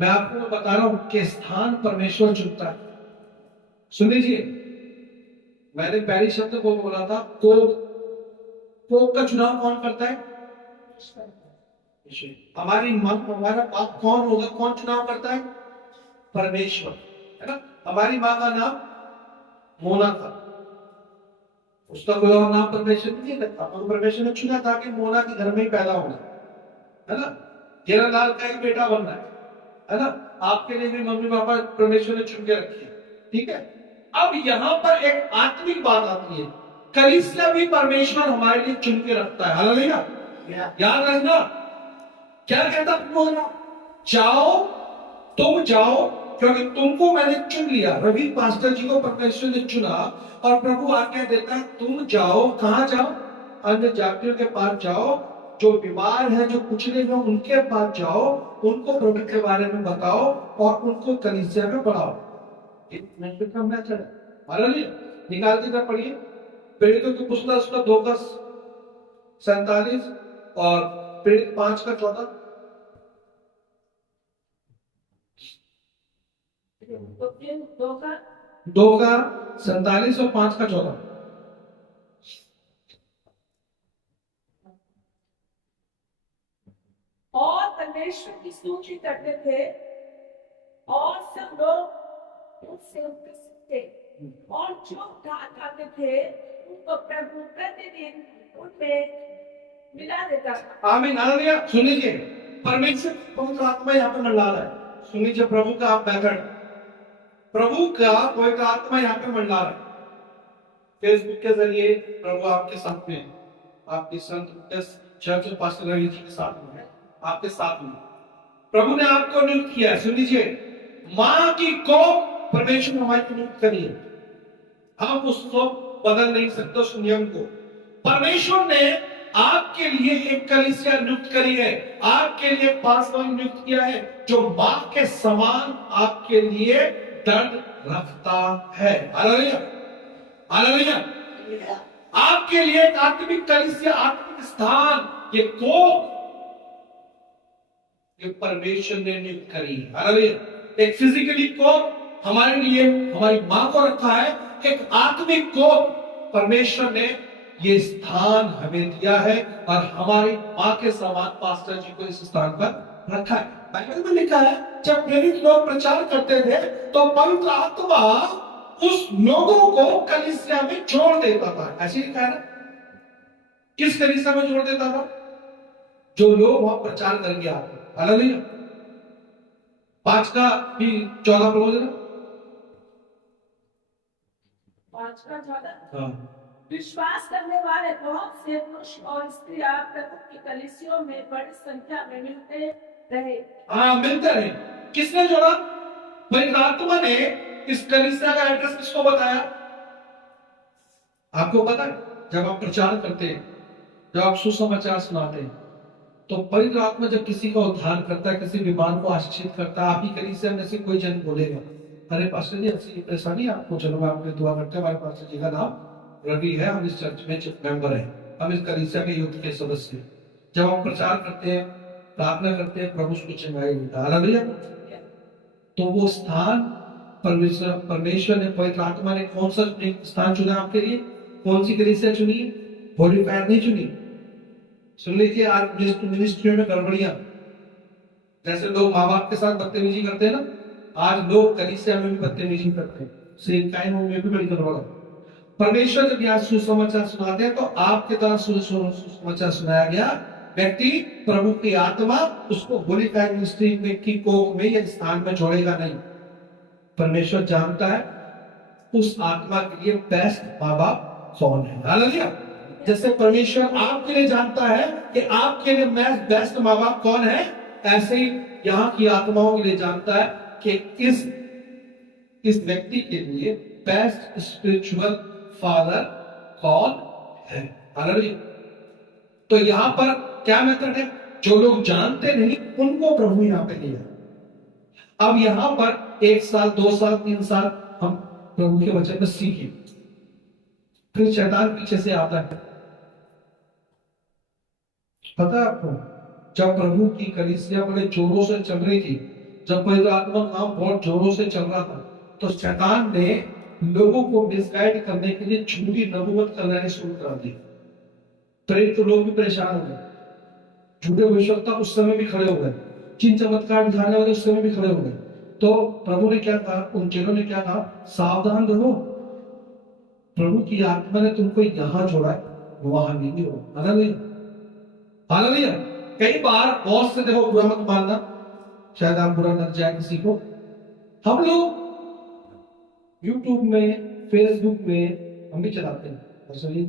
मैं आपको बता रहा हूं कि स्थान परमेश्वर चुनता है। सुन लीजिए, मैंने पहले शब्द को बोला था, कोक का चुनाव कौन करता है? हमारी मन, हमारा पाप कौन होगा, कौन चुनाव करता है? परमेश्वर, है ना? हमारी माँ का नाम मोना था, उसका कोई और नाम परमेश्वर नहीं रखा, और परमेश्वर ने चुना था कि मोना के घर में ही पैदा होना, है ना? लाल का ही बेटा बनना है ना? आपके लिए भी मम्मी पापा परमेश्वर ने चुन के रखी है। ठीक है। अब यहां पर एक आत्मिक बात आती है, कलीसिया भी परमेश्वर हमारे लिए चुन के रखता है। हालेलुया। याद रखना, क्या कहता है? जाओ, तुम जाओ, क्योंकि तुमको मैंने चुन लिया। रवि पास्टर जी को परमेश्वर ने चुना और प्रभु आज्ञा देता है तुम जाओ। कहां जाओ? अन्य जातियों के पास जाओ, जो बीमार है, जो कुचले हैं, उनके पास जाओ, उनको प्रभु के बारे में बताओ और उनको कलीसिया में बढ़ाओ। निकाल के पढ़िए, पीड़ितों की पुस्तक उसका 2:47 और पीड़ित 5:14। 2:47 और 5:14। परमेश्वर की स्तुति करते थे और सब लोग उससे उपस्थित थे और जो उद्धार पाते थे उनको प्रभु प्रतिदिन उनमें मिला देता था। आमीन, हालेलुया। सुन लीजिए, परमेश्वर पवित्र आत्मा यहाँ पे मंडला रहा है। सुन लीजिए प्रभु का आप मेथड, प्रभु का पवित्र आत्मा यहाँ पे मंडला रहा है। फेसबुक के जरिए प्रभु आपके साथ में है, आपके संत चर्च पास्टर रवि जी के साथ में है, आपके साथ में प्रभु ने आपको नियुक्त किया है। सुन लीजिए, मां की कोख परमेश्वर हमारी को नियुक्त करी है, हम उसको बदल नहीं सकते उस नियम को। परमेश्वर ने आपके लिए एक कलीसिया नियुक्त करी है, आपके लिए पासवान नियुक्त किया है जो मां के समान आपके लिए दर्द रखता है। Hallelujah, hallelujah. आपके लिए एक आत्मिक कलीसिया, आत्मिक स्थान, ये कोख ये परमेश्वर ने नियुक्त करी है। हालेलुया। एक फिजिकली कोख हमारे लिए हमारी मां को रखा है, एक आत्मिक कोख परमेश्वर ने ये स्थान हमें दिया है और हमारी मां के समान पास्टर जी को इस स्थान पर रखा है। बाइबल में लिखा है जब प्रेरित लोग प्रचार करते थे तो पवित्र आत्मा उस लोगों को कलीसिया में जोड़ देता था। ऐसे लिखा है ना, किस कलीसिया में जोड़ देता था? जो लोग वहां प्रचार करेंगे आपको। हालेलुया। 5 का भी 14 पढ़ो जरा। 5 का 14 हाँ। विश्वास करने वाले बहुत से पुरुष और स्त्रियां प्रभु की कलीसियों में बड़ी संख्या में मिलते रहे। हाँ, मिलते रहे। किसने जोड़ा? पवित्र आत्मा ने इस कलीसिया का एड्रेस किसको बताया? आपको पता है, जब आप प्रचार करते हैं, जब आप सुसमाचार सुनाते हैं, तो पवित्र आत्मा जब किसी का उद्धार करता है, किसी बीमार को आशीषित करता है, आप ही कलीसिया में से कोई जन बोलेगा, अरे पास्टर जी ऐसी परेशानी है आपको, चलो मैं आपके दुआ करते हैं, हमारे पास्टर जी का नाम रवि है, हम इस चर्च में मेंबर हैं, हम इस कलीसिया के यूथ के सदस्य हैं। जब हम प्रचार करते हैं, प्रार्थना करते हैं, प्रभु उसको चंगाई देता है। हालेलुया। तो वो स्थान परमेश्वर ने, पवित्र आत्मा ने कौन सा स्थान चुना आपके लिए? कौन सी कलीसिया चुनी? होली फायर नहीं चुनी। सुन लीजिए, आज मिनिस्ट्री में गड़बड़ियां, जैसे लोग माँ बाप के साथ बदतमीजी करते हैं ना, आज लोग कलीसिया में भी बदतमीजी करते हैं। सेम टाइम में भी बड़ी गड़बड़ है। परमेश्वर जब यहाँ सुसमाचार सुनाते हैं तो आपके द्वारा सुसमाचार सुनाया गया व्यक्ति, प्रभु की आत्मा उसको होली फायर मिनिस्ट्री की कोख में या स्थान में जोड़ेगा नहीं। परमेश्वर जानता है उस आत्मा के लिए बेस्ट माँ बाप कौन है। हालेलुया। जैसे परमेश्वर आपके लिए जानता है कि आपके लिए बेस्ट माँ बाप कौन है, ऐसे ही यहाँ की आत्माओं के लिए जानता है कि इस व्यक्ति के लिए बेस्ट स्पिरिचुअल फादर कौन है। हालेलुया। तो यहाँ पर क्या मेथड है? जो लोग जानते नहीं उनको प्रभु यहाँ पे लिया। अब यहाँ पर 1 साल 2 साल 3 साल हम प्रभु के वचन में सीखे, फिर शैतान पीछे से आता है। पता है आपको, जब प्रभु की कलीसिया बड़े जोरों से चल रही थी, जब पवित्र आत्मा काम बहुत जोरों से चल रहा था, तो शैतान ने लोगों को मिसगाइड करने के लिए झूठी नबूवत करने शुरू कर दी। प्रेरित लोग भी परेशान हो गए, झूठे भविष्यवक्ता उस समय भी खड़े हो गए, चिन्ह चमत्कार दिखाने वाले उस समय भी खड़े हो गए। तो प्रभु ने क्या कहा, उन चेलों ने क्या कहा? सावधान रहो, प्रभु की आत्मा ने तुमको यहाँ जोड़ा है, वहां नहीं हो। Hallelujah, hallelujah. कई बार बहुत से, देखो बुरा मत मानना, शायद आप बुरा लग जाए किसी को, हम लोग YouTube में, फेसबुक में हम भी चलाते हैं, सही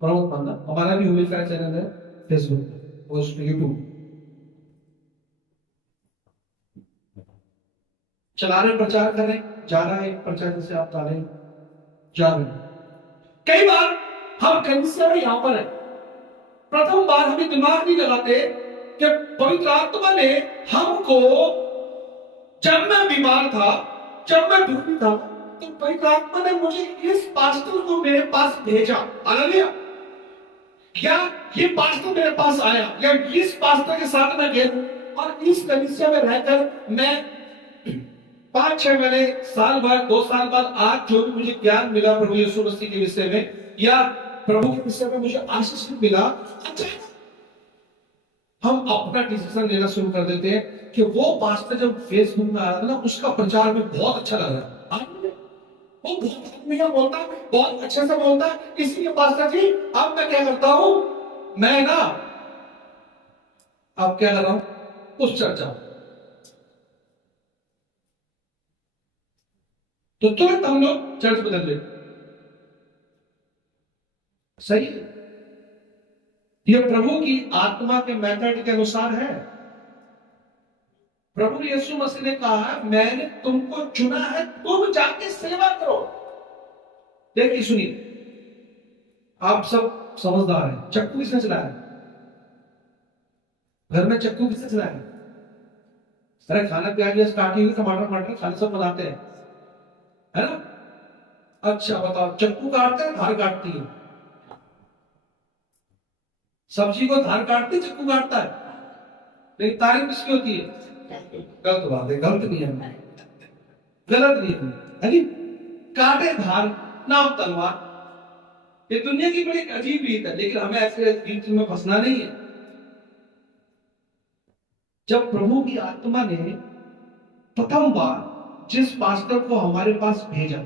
बुरा मत मानना, हमारा भी होली फायर चैनल है फेसबुक और उसमें YouTube चला रहे, प्रचार कर रहे, जा रहा है प्रचार, जैसे आप डालें जा रहे। कई बार हम कलीसिया में यहां पर है, प्रथम बार हमें दिमाग नहीं लगाते कि पवित्र आत्मा ने हमको, जब मैं बीमार था, जब मैं दुखी था, तो पवित्र आत्मा ने मुझे इस पास्टर को मेरे पास भेजा। हालेलुया। क्या ये पास्टर मेरे पास आया, या इस पास्टर के साथ मैं गया और इस कलीसिया में रहकर मैं 5-6 महीने, साल भर, 2 साल बाद आज जो भी मुझे ज्ञान मिला प्रभु यीशु मसीह के विषय में या प्रभु के विषय में मुझे आशीष मिला, अच्छा हम अपना डिसीजन लेना शुरू कर देते हैं कि वो पास्टर जब फेसबुक में आया था ना, उसका प्रचार में बहुत अच्छा लग रहा है, वो बहुत आदमी बोलता है, बहुत अच्छे से बोलता है, इसलिए पास्टर जी अब मैं क्या करता हूं, मैं ना अब क्या कर रहा हूं उस चर्चा, तो तुरंत हम लोग चर्च बदल लेते। सही है, ये प्रभु की आत्मा के मेथड के अनुसार है। प्रभु यीशु मसीह ने कहा है मैंने तुमको चुना है, तुम जाके सेवा करो। देखिए सुनिए, आप सब समझदार हैं, चक्कू किसने चलाया? घर में चक्कू किसने चलाया? अरे खाना प्याज काटी हुई, टमाटर मटर खाने सब बनाते हैं, है ना? अच्छा बताओ, चक्कू काटते हैं, धार काटती है? सब्जी को धार काटती, चक्कू काटता है, लेकिन तारीफ किसकी होती है? गलत बात है, गलत नहीं है, गलत नहीं है जी। काटे धार, नाम तलवार, ये दुनिया की बड़ी अजीब रीत है, लेकिन हमें ऐसे रीत में फंसना नहीं है। जब प्रभु की आत्मा ने प्रथम बार जिस पास्टर को हमारे पास भेजा,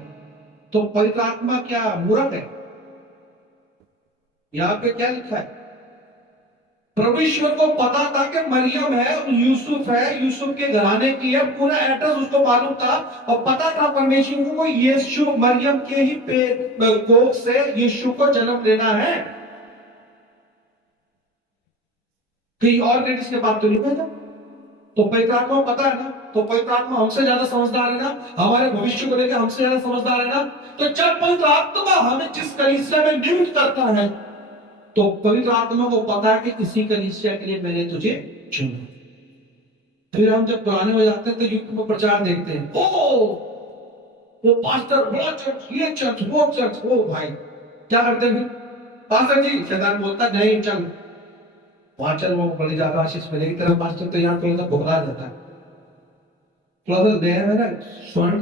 तो पवित्र आत्मा क्या मूर्ख है? यहां पे क्या लिखा है? प्रभु ईश्वर को पता था कि मरियम है, यूसुफ है, यूसुफ के घराने की है, पूरा एड्रेस उसको मालूम था, और पता था परमेश्वर को यीशु मरियम के ही कोख से यीशु को जन्म लेना है, कहीं और लेडीज के बात तो नहीं भेजा। तो पवित्र आत्मा पता है ना, तो पवित्र आत्मा हमसे ज्यादा समझदार है ना, हमारे भविष्य को लेकर हमसे ज्यादा समझदार है ना। तो जब पवित्र आत्मा हमें जिस कलीसिया में नियुक्त करता है, तो पवित्र आत्मा को पता है कि इसी कलीसिया के लिए मैंने तुझे चुना। फिर हम जब पुराने हो जाते हैं तो यूट्यूब पर प्रचार देखते हैं, ओ वो पास्टर, वो चर्च, ये चर्च, वो चर्च, ओ भाई क्या करते हैं? पास्टर जी, शैतान बोलता नहीं चल वहां चल, वो बड़ी ज्यादा आशीष मिलेगी तेरा। पास्टर तो यहाँ थोड़ा सा भुखला जाता है, थोड़ा सा नया है ना, स्वर्ण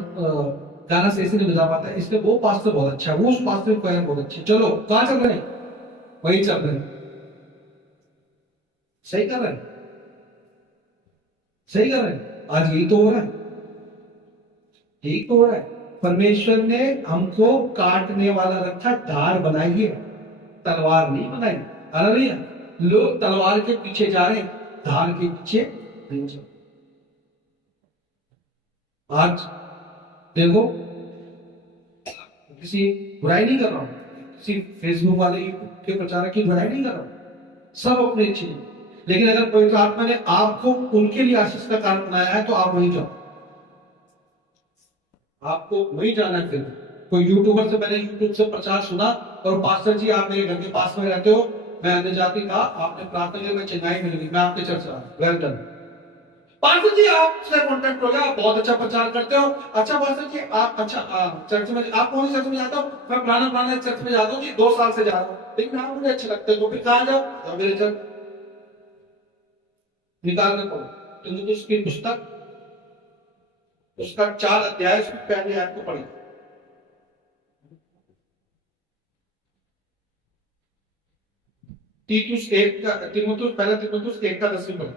गाना सही से नहीं बजा पाता है, इसलिए वो पास्टर बहुत अच्छा है, वो उस पास्टर को बहुत अच्छी। चलो कहां चल रहे हैं? वही चल रहे हैं। सही कर रहे हैं, सही कर रहे हैं। आज यही तो हो रहा है, यही तो हो रहा है। परमेश्वर ने हमको काटने वाला रखा, धार बनाई है, तलवार नहीं बनाई। हालेलुया। लोग तलवार के पीछे जा रहे हैं, धार के पीछे नहीं जा। आज देखो, किसी बुराई नहीं कर रहा हूं, किसी फेसबुक वाले के प्रचारक की बुराई नहीं कर रहा हूं, सब अपने इच्छे हैं। लेकिन अगर पवित्र आत्मा ने आपको उनके लिए आशीष का कारण बनाया है, तो आप वहीं जाओ, आपको वहीं जाना है। फिर कोई यूट्यूबर से, मैंने यूट्यूब से प्रचार सुना, और पास्टर जी आप मेरे घर के पास में रहते हो, मैं अन्य जाति था, आपने प्रार्थना की, मैं चेन्नई में लगी, मैं आपके चर्च आ, वेलकम। पास्टर जी आपसे कांटेक्ट हो गया, आप बहुत अच्छा प्रचार करते हो। अच्छा पास्टर जी आप, अच्छा चर्च में, आप कौन सी चर्च में जाते हो? मैं पुराना चर्च में जाता हूँ जी, 2 साल से जा रहा हूँ, लेकिन आप मुझे अच्छे लगते हो, तो फिर कहा जाओ मेरे चर्च। निकाल कर पढ़ो, तुमने तो उसकी पुस्तक, उसका 4 अध्याय, उसकी पहली आयत को पढ़ी। तीतुस 1 का, तीमुथियुस, पहला तीमुथियुस 1 का 10वीं पढ़ो,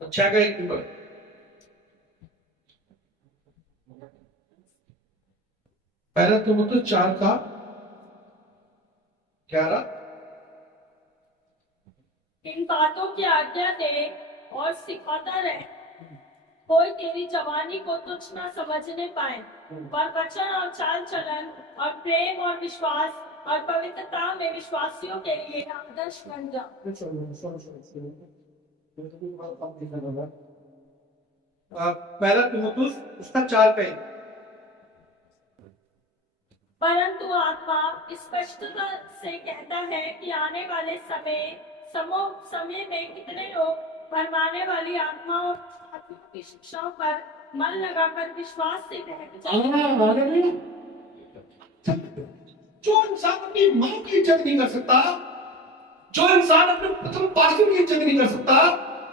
अच्छा का 1 पढ़ो। पहला तीमुथियुस 4 का 11। इन बातों की आज्ञा दे और सिखाता रहे, कोई तेरी जवानी को तुच्छ न समझने पाए, पर वचन और चाल चलन और प्रेम और विश्वास और पवित्रता में विश्वासियों के लिए आदर्श बन जा। पहला तीमुथियुस उसका 4 का 1। परंतु आत्मा स्पष्टता से कहता है कि आने वाले समय में कितने लोग भरमाने वाली आत्माओं की शिक्षाओं पर मन लगाकर विश्वास से बहक जाएंगे। जो इंसान अपनी मां की इज्जत नहीं कर सकता, जो इंसान अपने प्रथम पास्टर की इज्जत नहीं कर सकता,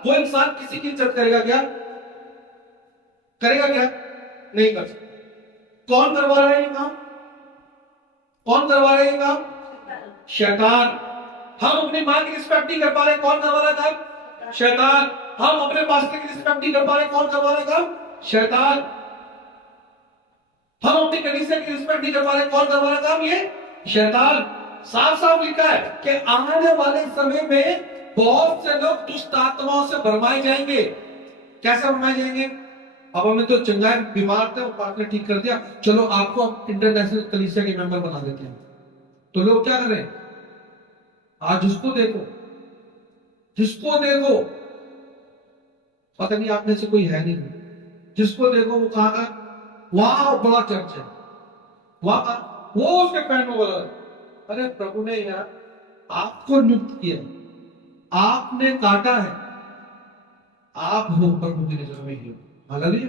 वो इंसान किसी की इज्जत करेगा क्या? करेगा क्या? नहीं कर सकता। कौन करवा रहा है ये काम? कौन करवा रहा है ये काम? शैतान। हम अपनी माँ की रिस्पेक्ट नहीं कर पा रहे, कौन करवा रहा है काम? शैतान। हम अपने पास्टर की रिस्पेक्ट नहीं कर पा रहे, कौन करवा रहा है काम? शैतान। हम अपनी कलीसिया की रिस्पेक्ट नहीं कर पा रहे, कौन करवा रहा है काम? ये शैतान। साफ साफ लिखा है कि आने वाले समय में बहुत से लोग दुष्ट आत्माओं से भरमाए जाएंगे। कैसे भरमाए जाएंगे? अब हमें तो चंगाई बीमार थे, पार्ट ने ठीक कर दिया, चलो आपको हम इंटरनेशनल कलीसिया के मेंबर बना देते हैं। तो लोग क्या करें? आज जिसको देखो, जिसको देखो, पता नहीं आप में से कोई है नहीं, जिसको देखो वो कहा का वहां बड़ा चर्च है, वहां वो उसके पैर में बोला, अरे प्रभु ने यार आपको नियुक्त किया, आपने काटा है, आप हो प्रभु की नजर में हीरो। हालेलुया।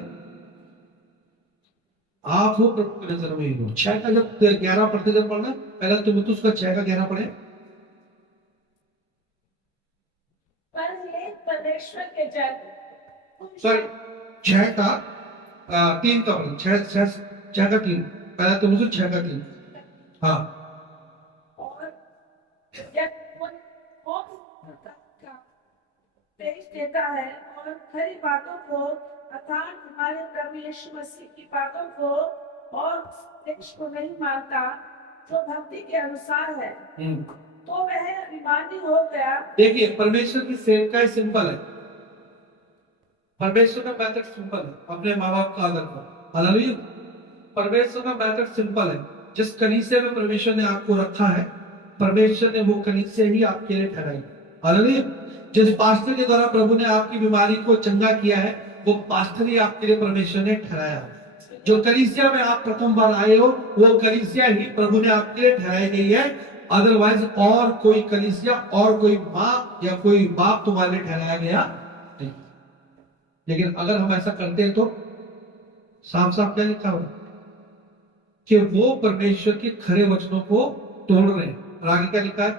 आप हो प्रभु की नजर में हीरो। 6 का जब 11 पढ़ते जब पढ़ना, पहले तुम तो उसका 6 का 11 पढ़े। पर ये परमेश्वर के जन सॉरी 6 का 3 का पढ़े, 6 का 3, पहले तुम उसको 6 का 3। हाँ और जब वो का तेज देता है और खरी बातों को अर्थात हमारे प्रभु यीशु मसीह की बातों को और देश को नहीं मानता जो भक्ति के अनुसार है, तो वह अभिमानी हो गया। देखिए परमेश्वर की सेवका ही सिंपल है, परमेश्वर का मैथड सिंपल है, अपने माँ बाप का आदर करो। हालेलुया। परमेश्वर का मैथड सिंपल है, जिस कलीसिया में परमेश्वर ने आपको रखा है, परमेश्वर ने वो कलीसिया ही आपके लिए ठहराई। हालेलुया। जिस पास्टर के द्वारा प्रभु ने आपकी बीमारी को चंगा किया है, वो पास्टर ही आपके लिए परमेश्वर ने ठहराया। जो कलीसिया में आप प्रथम बार आए हो, वो कलीसिया ही प्रभु ने आपके लिए ठहराई गई है। अदरवाइज और कोई कलीसिया और कोई माँ या कोई बाप तुम्हारे लिए ठहराया गया नहीं। लेकिन अगर हम ऐसा करते हैं तो साफ साफ क्या लिखा हुआ कि वो परमेश्वर के खरे वचनों को तोड़ रहे हैं। आगे क्या लिखा है?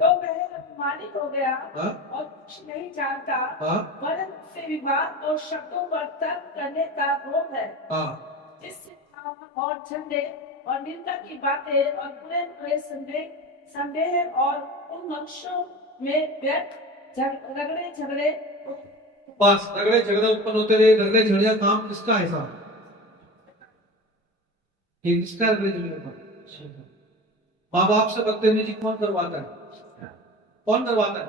तो वह अभिमानी हो गया हाँ? और कुछ नहीं जानता, हाँ? वरन से विवाद और शब्दों पर तर्क करने का रोग है, हाँ। जिससे काम और झंडे और निंदा की बातें और बुरे बुरे संदेह और उन मनुष्यों में व्यर्थ रगड़े झगड़े बस रगड़े झगड़े उत्पन्न होते रहे। रगड़े झगड़े का काम किसका है? साहब ये किसका रगड़े झगड़े का? माँ बाप से बदतमीजी कौन करवाता है? कौन करवाता है?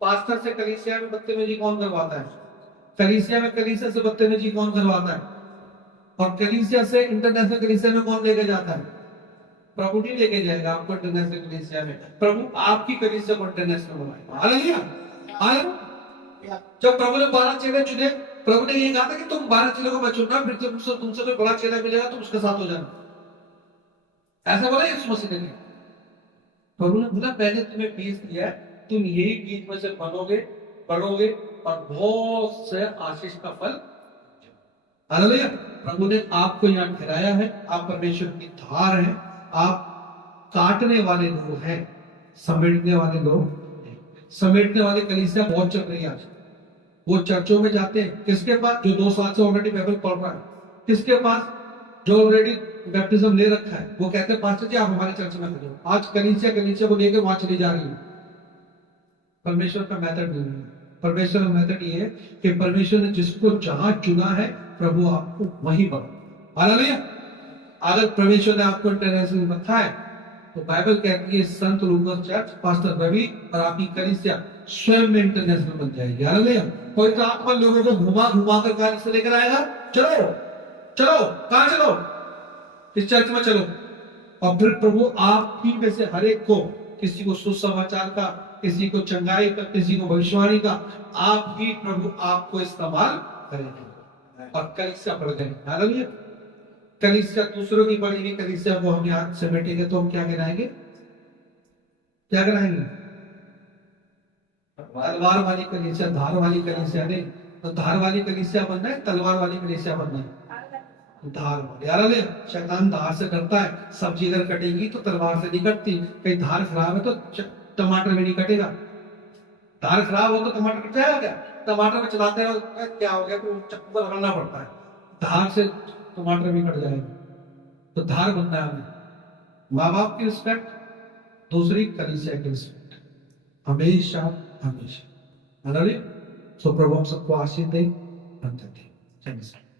पास्टर से कलीसिया में बदतमीजी कौन करवाता है? कलीसिया में कलीसिया से बदतमीजी कौन करवाता है? और कलीसिया से इंटरनेशनल कलीसिया में कौन लेके जाता है? प्रभु नहीं लेके जाएगा आपको इंटरनेशनल कलीसिया में, प्रभु आपकी कलीसिया को इंटरनेशनल बनाएगा। हालेलुया। हालेलुया। जब प्रभु ने 12 चेले चुने, प्रभु ने ये कहा था कि तुम 12 चेलों को मैं चुनना, फिर तुमसे कोई बड़ा चेला मिलेगा तुम उसके साथ हो जाना। ऐसा बोला यीशु मसीह ने। प्रभु ने बोला मैंने तुम्हें बीज दिया है, तुम यही बीज में से बनोगे, बढ़ोगे और बहुत से आशीष का फल। हालेलुया। प्रभु ने आपको यहाँ ठहराया है, आप परमेश्वर की धार हैं, आप काटने वाले लोग हैं, समेटने वाले लोग नहीं। समेटने वाले कलीसिया बहुत चल रही है आज। वो चर्चों में जाते हैं, किसके पास? जो 2 साल से ऑलरेडी बाइबल पढ़ रहा है। किसके पास? जो ऑलरेडी बैप्टिज्म ले रखा है। वो कहते हैं पास्टर जी आप हमारे चर्च में आ जाओ। आज कलीसिया को लेकर वहां चली जा रही है। परमेश्वर का मेथड नहीं है। परमेश्वर का मेथड ये है कि परमेश्वर ने जिसको जहां चुना है, प्रभु आपको वहीं बढ़ो। हालेलुया। अगर परमेश्वर ने आपको इंटरनेशनल रखा है, तो बाइबल कहती है संत लूकास चर्च, पास्टर रवि और आपकी कलीसिया स्वयं में इंटरनेशनल बन जाएगी। हालेलुया। कोई तो आत्मा लोगों को घुमा घुमा कर कहां से लेकर आएगा? चलो चलो, कहां चलो? इस चर्च में चलो। और फिर प्रभु आप ही में से हर एक को, किसी को सुसमाचार का, किसी को चंगाई का, किसी को भविष्यवाणी का, आप ही प्रभु आपको इस्तेमाल करेंगे। और कलीसिया बढ़ गए। हालेलुया। कलीसिया दूसरों की बढ़ेगी, कलीसिया को हम यहाँ समेटेंगे तो हम क्या गिनाएंगे? क्या गिनाएंगे? तलवार वाली कलीसिया, धार वाली कलीसिया नहीं। तो धार वाली कलीसिया बनना है, तलवार वाली कलीसिया बनना है? धार वाली। यार शैतान धार से डरता है। सब्जी अगर कटेगी तो तलवार से नहीं कटती। कहीं धार खराब है तो टमाटर में नहीं कटेगा। धार खराब हो तो टमाटर कट जाएगा क्या? टमाटर में चलाते हो क्या हो गया, तो चक्कू पर लगाना पड़ता है। धार से टमाटर भी कट जाएगा। तो धार बनना है हमें। माँ बाप की रिस्पेक्ट, दूसरी कलीसिया की रिस्पेक्ट, हमेशा हमेशा। हालेलुया। सो प्रभु हम सबको आशीष दे। Thank you.